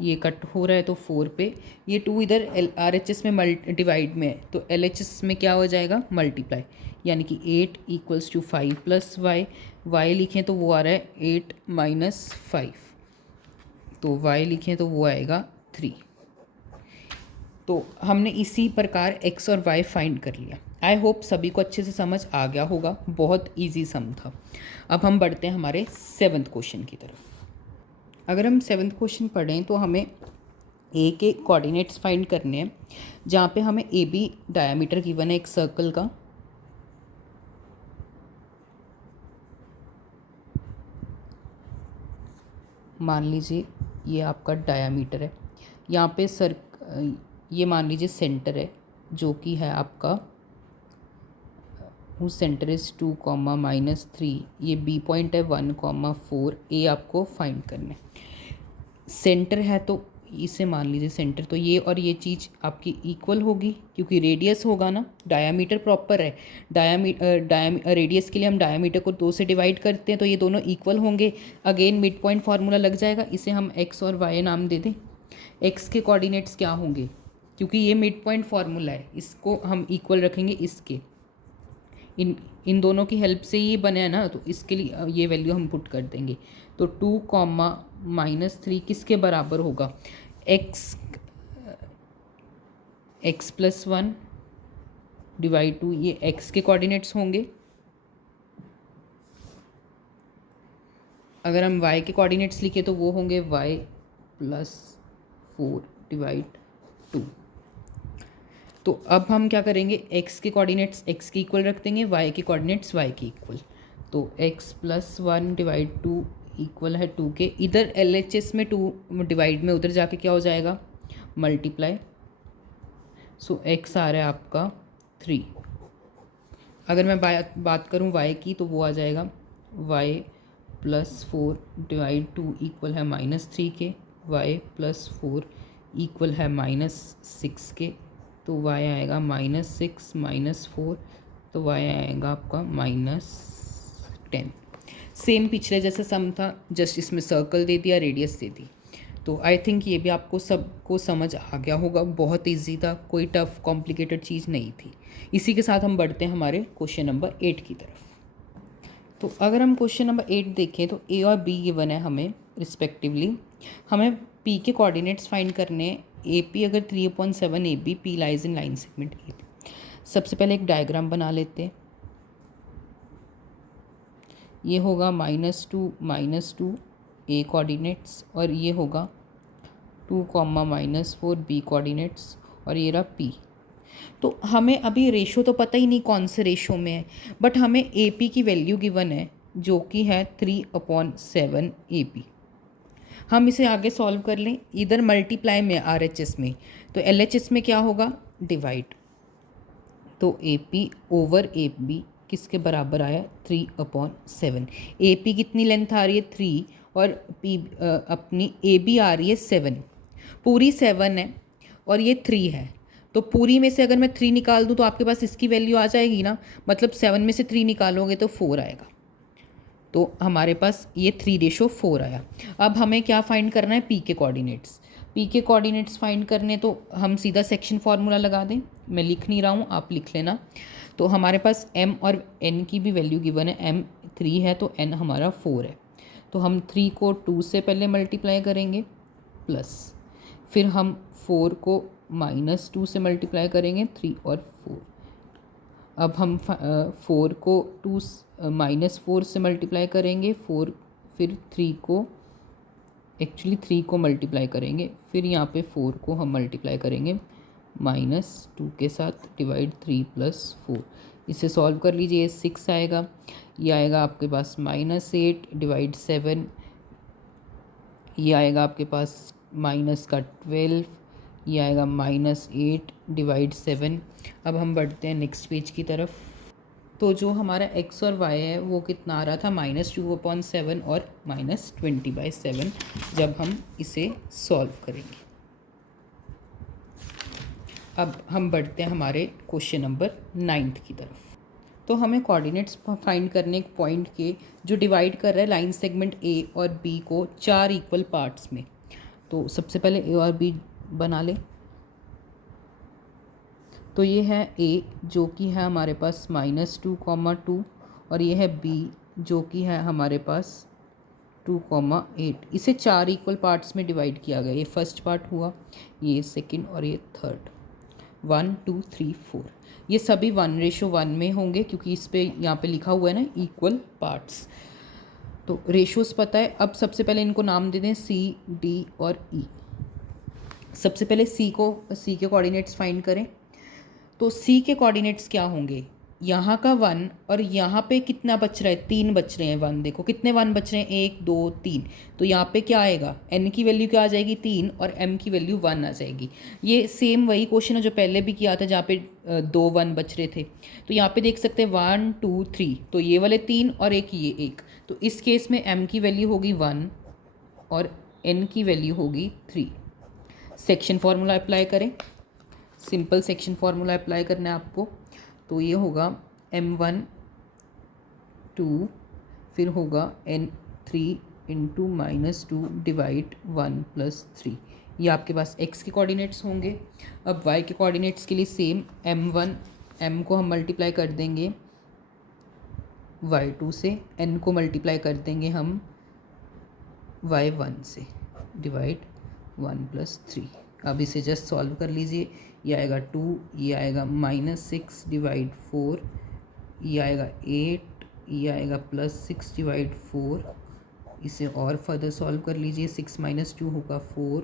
ये कट हो रहा है तो 4 पे, ये 2 इधर RHS में डिवाइड में है तो LHS में क्या हो जाएगा, मल्टीप्लाई, यानी कि 8 = 5 + y लिखें तो वो आ रहा है 8 - 5, तो y लिखें तो वो आएगा 3। तो हमने इसी प्रकार x और y फाइंड कर लिया। आई होप सभी को अच्छे से समझ आ गया होगा, बहुत इजी सम था। अब हम बढ़ते हैं हमारे 7th क्वेश्चन की तरफ। अगर हम 7th क्वेश्चन पढ़ें तो हमें a के कोऑर्डिनेट्स फाइंड करने हैं, जहाँ पे हमें ए बी डायमीटर गिवन है एक सर्कल का। मान लीजिए ये आपका डायमीटर है, यहाँ पे ये मान लीजिए सेंटर है जो कि है आपका, हु सेंटर इज़ 2, -3, ये बी पॉइंट है 1, 4, ए आपको फाइंड करना है। सेंटर है तो इसे मान लीजिए सेंटर, तो ये और ये चीज़ आपकी इक्वल होगी क्योंकि रेडियस होगा ना, डायामीटर प्रॉपर है। रेडियस के लिए हम डायामीटर को 2 से डिवाइड करते हैं तो ये दोनों इक्वल होंगे। अगेन मिड पॉइंट फार्मूला लग जाएगा, इसे हम x और y नाम दे दें। x के कोऑर्डिनेट्स क्या होंगे, क्योंकि ये मिड पॉइंट फार्मूला है, इसको हम इक्वल रखेंगे इसके, इन दोनों की हेल्प से ही ये बना है ना, तो इसके लिए ये वैल्यू हम पुट कर देंगे। तो 2, -3 किसके बराबर होगा, x + 1/2, ये x के कोऑर्डिनेट्स होंगे। अगर हम y के कोऑर्डिनेट्स लिखे तो वो होंगे y + 4/2। तो अब हम क्या करेंगे, x के कोऑर्डिनेट्स x के इक्वल रख देंगे, y के कोऑर्डिनेट्स y के इक्वल। तो x + 1/2 इक्वल है 2 के। इधर LHS में 2 डिवाइड में उधर जाके क्या हो जाएगा, मल्टीप्लाई। सो x आ रहा है आपका 3। अगर मैं बात करूँ y की तो वो आ जाएगा y + 4/2 इक्वल है -3 के, y + 4 इक्वल है -6 के। तो y आएगा -6 - 4, तो y आएगा आपका -10। सेम पिछले जैसा सम था, जस्ट इसमें सर्कल दे दिया, रेडियस दे दी। तो आई थिंक ये भी आपको सबको समझ आ गया होगा, बहुत इजी था, कोई टफ कॉम्प्लिकेटेड चीज़ नहीं थी। इसी के साथ हम बढ़ते हैं हमारे क्वेश्चन नंबर 8 की तरफ। तो अगर हम क्वेश्चन नंबर 8 देखें तो a और b गिवन है हमें रिस्पेक्टिवली। हमें p के कोऑर्डिनेट्स फाइंड करने हैं। ए पी अगर 3/7 AB, p lies in line segment A B. सबसे पहले एक डायग्राम बना लेते हैं। ये होगा -2 -2 a कोऑर्डिनेट्स, और ये होगा 2, -4 b कोऑर्डिनेट्स, और ये रहा p। तो हमें अभी रेशो तो पता ही नहीं कौन से रेशो में है, बट हमें ए पी की वैल्यू गिवन है जो कि है 3/7 AP। हम इसे आगे सॉल्व कर लें, इधर मल्टीप्लाई में RHS में, तो LHS में क्या होगा, डिवाइड। तो AP ओवर AB किसके बराबर आया, 3/7। AP कितनी लेंथ आ रही है, 3, और अपनी AB आ रही है 7। पूरी 7 है और ये 3 है, तो पूरी में से अगर मैं 3 निकाल दूँ तो आपके पास इसकी वैल्यू आ जाएगी ना, मतलब 7 में से 3 निकालोगे तो 4 आएगा। तो हमारे पास ये 3:4 आया। अब हमें क्या फाइंड करना है, पी के कोऑर्डिनेट्स। पी के कोऑर्डिनेट्स फाइंड करने तो हम सीधा सेक्शन फार्मूला लगा दें, मैं लिख नहीं रहा हूँ, आप लिख लेना। तो हमारे पास m और n की भी वैल्यू गिवन है, m 3 है तो n हमारा 4 है। तो हम 3 को 2 से पहले मल्टीप्लाई करेंगे प्लस, फिर हम 4 को -2 से मल्टीप्लाई करेंगे, 3 और 4। अब हम 4 को -4 से मल्टीप्लाई करेंगे, 4, फिर 3 को, एक्चुअली 3 को मल्टीप्लाई करेंगे, फिर यहाँ पे 4 को हम मल्टीप्लाई करेंगे -2 के साथ, डिवाइड 3 + 4। इसे सॉल्व कर लीजिए, ये 6 आएगा। ये आएगा आपके पास -8 डिवाइड 7, ये आएगा आपके पास -12, ये आएगा -8 डिवाइड 7। अब हम बढ़ते हैं नेक्स्ट पेज की तरफ। तो जो हमारा x और y है वो कितना आ रहा था, -2/7 और -20/7, जब हम इसे सॉल्व करेंगे। अब हम बढ़ते हैं हमारे क्वेश्चन नंबर 9 की तरफ। तो हमें कोऑर्डिनेट्स फाइंड करने एक पॉइंट के जो डिवाइड कर रहा है लाइन सेगमेंट A और B को 4 इक्वल पार्ट्स में। तो सबसे पहले A और B बना लें। तो ये है A जो कि है हमारे पास -2,2, और ये है B जो कि है हमारे पास 2,8। इसे 4 इक्वल पार्ट्स में डिवाइड किया गया। ये फर्स्ट पार्ट हुआ, ये सेकंड और ये थर्ड। 1 2 3 4 ये सभी 1:1 में होंगे, क्योंकि इस पे यहाँ पे लिखा हुआ है ना इक्वल पार्ट्स। तो रेशोज़ पता है। अब सबसे पहले इनको नाम दे दें C, D और E। सबसे पहले C के कोऑर्डिनेट्स फाइंड करें। तो C के कोऑर्डिनेट्स क्या होंगे, यहाँ का 1 और यहाँ पे कितना बच रहा है, 3 बच रहे हैं 1। देखो कितने 1 बच रहे हैं, 1 2 3। तो यहाँ पे क्या आएगा, n की वैल्यू क्या आ जाएगी, 3, और m की वैल्यू 1 आ जाएगी। ये सेम वही क्वेश्चन है जो पहले भी किया था, जहाँ पे 2 1 बच रहे थे। तो यहाँ पे देख सकते हैं 1 2 3, तो ये वाले 3 और एक ये 1। तो इस केस में m की वैल्यू होगी 1 और n की वैल्यू होगी 3। सेक्शन फार्मूला अप्लाई करें, सिंपल सेक्शन फार्मूला अप्लाई करना है आपको। तो ये होगा m1 2, फिर होगा n3 इंटू -2 डिवाइड 1 + 3। ये आपके पास x के कोऑर्डिनेट्स होंगे। अब y के कोऑर्डिनेट्स के लिए सेम, m को हम मल्टीप्लाई कर देंगे y2 से, n को मल्टीप्लाई कर देंगे हम y1 से, डिवाइड 1 + 3। अब इसे जस्ट सॉल्व कर लीजिए। ये आएगा 2, ये आएगा -6 डिवाइड 4, ये आएगा 8, ये आएगा +6 डिवाइड 4। इसे और फर्दर सॉल्व कर लीजिए। 6 - 2 होगा 4,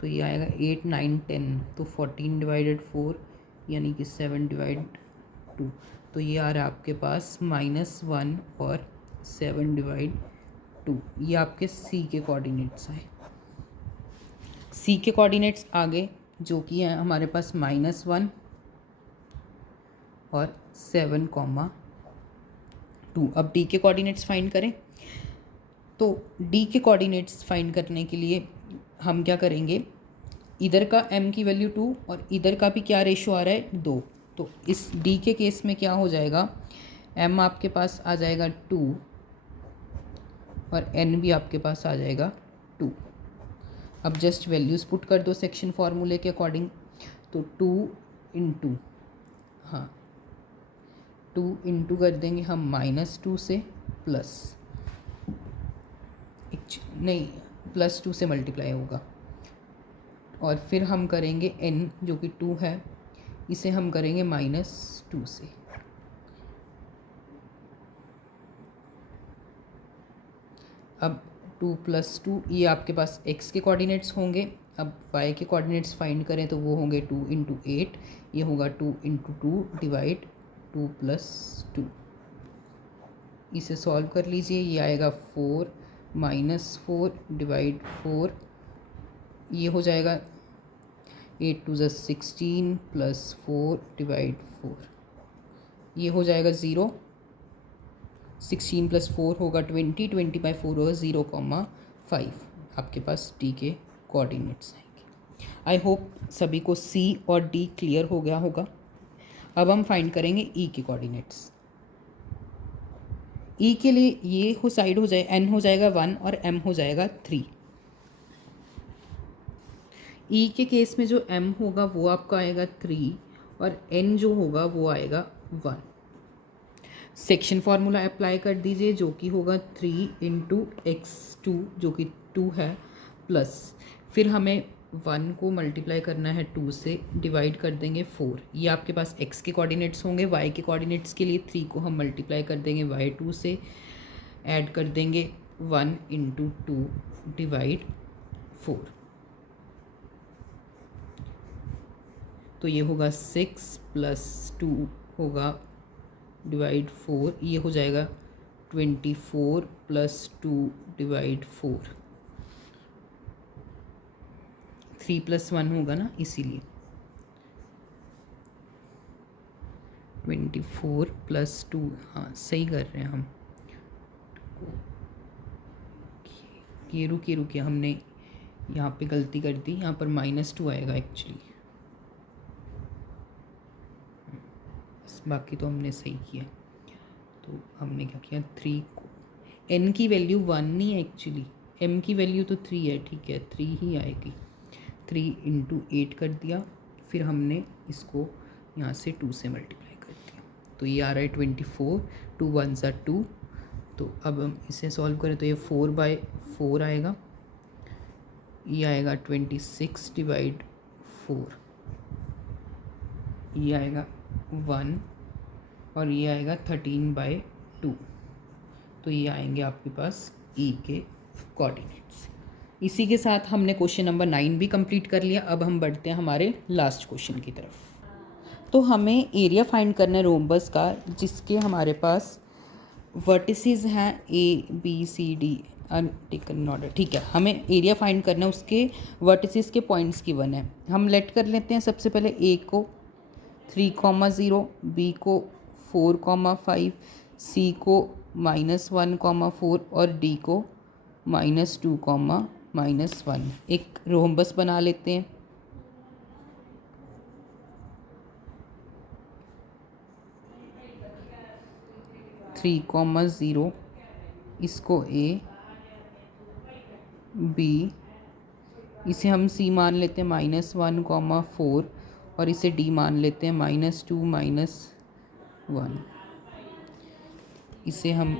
तो ये आएगा 8 9 10, तो 14 डिवाइडेड 4 यानी कि 7 डिवाइड 2। तो ये आ रहा है आपके पास -1 और 7 डिवाइड 2। ये आपके C के कोऑर्डिनेट्स आए। C के कोऑर्डिनेट्स आगे जो कि है हमारे पास -1 और 7,2। अब D के कोऑर्डिनेट्स फाइंड करें। तो D के कोऑर्डिनेट्स फाइंड करने के लिए हम क्या करेंगे, इधर का m की वैल्यू 2 और इधर का भी क्या रेशो आ रहा है, 2। तो इस D के केस में क्या हो जाएगा, m आपके पास आ जाएगा 2 और n भी आपके पास आ जाएगा 2। अब जस्ट वैल्यूज़ पुट कर दो सेक्शन फार्मूले के अकॉर्डिंग। तो 2 इंटू कर देंगे हम -2 से, +2 से मल्टीप्लाई होगा, और फिर हम करेंगे n जो कि 2 है, इसे हम करेंगे -2 से। अब 2 + 2 ये आपके पास x के कोऑर्डिनेट्स होंगे। अब y के कोऑर्डिनेट्स फाइंड करें तो वो होंगे 2 × 8, ये होगा 2 × 2 डिवाइड 2 प्लस 2, इसे सॉल्व कर लीजिए। ये आएगा 4 माइनस 4 डिवाइड 4, ये हो जाएगा 8 2 16 प्लस 4 डिवाइड 4, ये हो जाएगा 0। 16 प्लस 4 होगा 20, 20 बाई 4 होगा 0,5। आपके पास डी के कोऑर्डिनेट्स आएंगे। आई होप सभी को सी और डी क्लियर हो गया होगा। अब हम फाइंड करेंगे ई के कोऑर्डिनेट्स। ई के लिए ये हो साइड हो जाए, एन हो जाएगा 1 और एम हो जाएगा 3। ई के केस में जो एम होगा वो आपका आएगा 3 और एन जो होगा वो आएगा 1। सेक्शन फार्मूला अप्लाई कर दीजिए, जो कि होगा 3 इंटू x2 जो कि 2 है, प्लस फिर हमें 1 को मल्टीप्लाई करना है 2 से, डिवाइड कर देंगे 4। ये आपके पास x के कोऑर्डिनेट्स होंगे। y के कोऑर्डिनेट्स के लिए 3 को हम मल्टीप्लाई कर देंगे y2 से, ऐड कर देंगे 1 इंटू 2 डिवाइड 4। तो ये होगा 6 प्लस 2 होगा डिवाइड 4, ये हो जाएगा 24 प्लस 2 डिवाइड 4। 3 प्लस 1 होगा ना, इसीलिए 24 प्लस 2। हाँ सही कर रहे हैं हम। ये रुकिए हमने यहाँ पे गलती कर दी, यहाँ पर -2 आएगा एक्चुअली। बाकी तो हमने सही किया। तो हमने क्या किया, 3 को, n की वैल्यू 1 नहीं है एक्चुअली, m की वैल्यू तो 3 है, ठीक है 3 ही आएगी। 3 इंटू 8 कर दिया, फिर हमने इसको यहाँ से 2 से मल्टीप्लाई कर दिया, तो ये आ रहा है 24, 2 1 सा 2। तो अब हम इसे सॉल्व करें तो ये 4/4 आएगा, ये आएगा 26 डिवाइड 4, ये आएगा 1 और ये आएगा 13/2। तो ये आएंगे आपके पास ई के कोऑर्डिनेट्स। इसी के साथ हमने क्वेश्चन नंबर 9 भी कंप्लीट कर लिया। अब हम बढ़ते हैं हमारे लास्ट क्वेश्चन की तरफ। तो हमें एरिया फाइंड करना है रोम्बस का, जिसके हमारे पास वर्टिसेस हैं ABCD टेकन इन ऑर्डर, ठीक है। हमें एरिया फाइंड करना है, उसके वर्टिसेस के पॉइंट्स गिवन है। हम लेट कर लेते हैं सबसे पहले ए को 3,0, बी को 4,5, सी को -1,4 और डी को -2,-1। एक रोम्बस बना लेते हैं। थ्री कॉमा 0, इसको ए, बी, इसे हम सी मान लेते हैं -1,4 और इसे डी मान लेते हैं -2, -1। इसे हम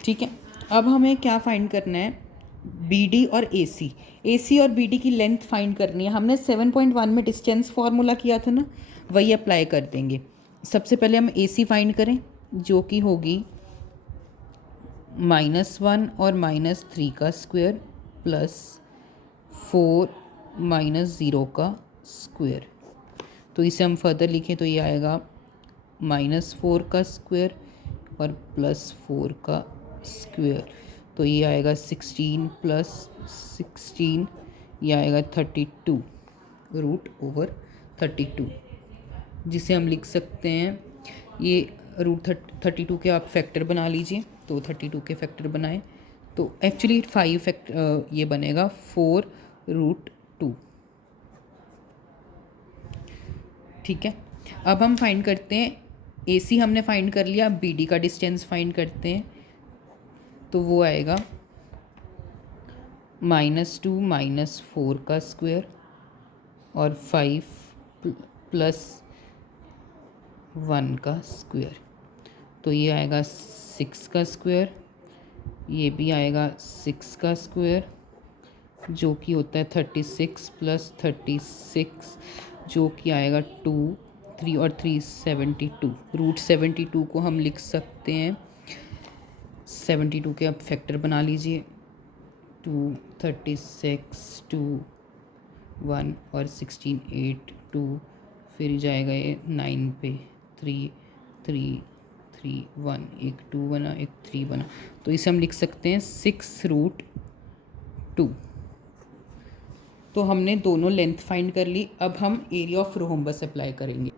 ठीक है। अब हमें क्या फाइंड करना है, BD और AC और BD की लेंथ फाइंड करनी है। हमने 7.1 में डिस्टेंस फार्मूला किया था ना, वही अप्लाई कर देंगे। सबसे पहले हम AC फाइंड करें, जो कि होगी -1 और -3 का स्क्वायर प्लस 4 -0 का स्क्वायर। तो इसे हम फर्दर लिखें तो ये आएगा -4 का स्क्वायर और +4 का स्क्वायर। तो ये आएगा 16 + 16, ये आएगा 32 √32, जिसे हम लिख सकते हैं, ये √32 के आप फैक्टर बना लीजिए। तो 32 के फैक्टर बनाएं तो एक्चुअली 5 फैक्टर ये बनेगा 4√2, ठीक है। अब हम फाइंड करते हैं, AC हमने फाइंड कर लिया, BD का डिस्टेंस फाइंड करते हैं। तो वो आएगा -2 -4 का स्क्वायर और 5 + 1 का स्क्वायर। तो ये आएगा 6 का स्क्वायर, ये भी आएगा 6 का स्क्वायर, जो कि होता है 36 + 36, जो कि आएगा 2, 3 और 3 72। √72 को हम लिख सकते हैं, 72 के आप फैक्टर बना लीजिए, 2 36 2 1 और 16 8 2, फिर जाएगा ये 9 पे 3 3 3 1, एक 2 बना एक 3 बना, तो इसे हम लिख सकते हैं 6√2। तो हमने दोनों लेंथ फाइंड कर ली। अब हम एरिया ऑफ रोम्बस अप्लाई करेंगे।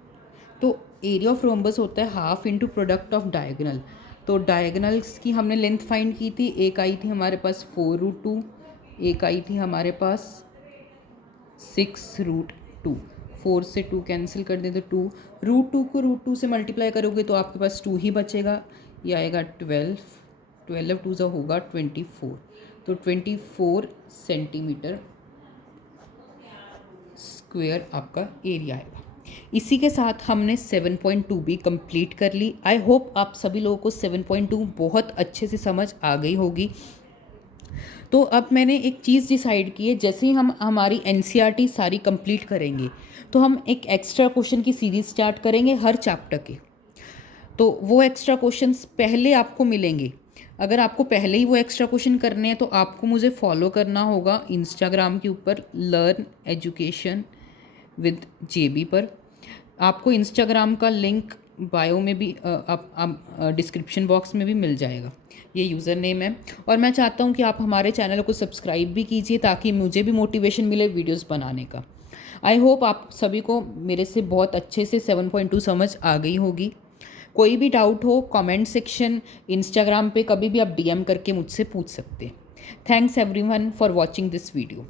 तो एरिया ऑफ रोम्बस होता है half into product of diagonal. तो डायगोनल्स की हमने लेंथ फाइंड की थी, एक आई थी हमारे पास 4√2, एक आई थी हमारे पास 6√2। 4 से 2 कैंसिल कर दें तो 2, √2 को √2 से मल्टीप्लाई करोगे तो आपके पास 2 ही बचेगा, ये आएगा 12, 12 2 जो होगा 24, तो 24 सेंटीमीटर स्क्वायर आपका एरिया आएगा। इसी के साथ हमने 7.2 भी कंप्लीट कर ली। आई होप आप सभी लोगों को 7.2 बहुत अच्छे से समझ आ गई होगी। तो अब मैंने एक चीज़ डिसाइड की है, जैसे ही हम हमारी एनसीईआरटी सारी कंप्लीट करेंगे तो हम एक एक्स्ट्रा क्वेश्चन की सीरीज स्टार्ट करेंगे हर चैप्टर के। तो वो एक्स्ट्रा क्वेश्चंस पहले आपको मिलेंगे। अगर आपको पहले ही वो एक्स्ट्रा क्वेश्चन करने हैं तो आपको मुझे फॉलो करना होगा इंस्टाग्राम के ऊपर लर्न एजुकेशन विद जेबी पर। आपको इंस्टाग्राम का लिंक बायो में भी डिस्क्रिप्शन बॉक्स में भी मिल जाएगा, ये यूज़र नेम है। और मैं चाहता हूँ कि आप हमारे चैनल को सब्सक्राइब भी कीजिए ताकि मुझे भी मोटिवेशन मिले वीडियोस बनाने का। आई होप आप सभी को मेरे से बहुत अच्छे से 7.2 समझ आ गई होगी। कोई भी डाउट हो कमेंट सेक्शन, इंस्टाग्राम पे कभी भी आप डीएम करके मुझसे पूछ सकते हैं। Thanks everyone for watching this video.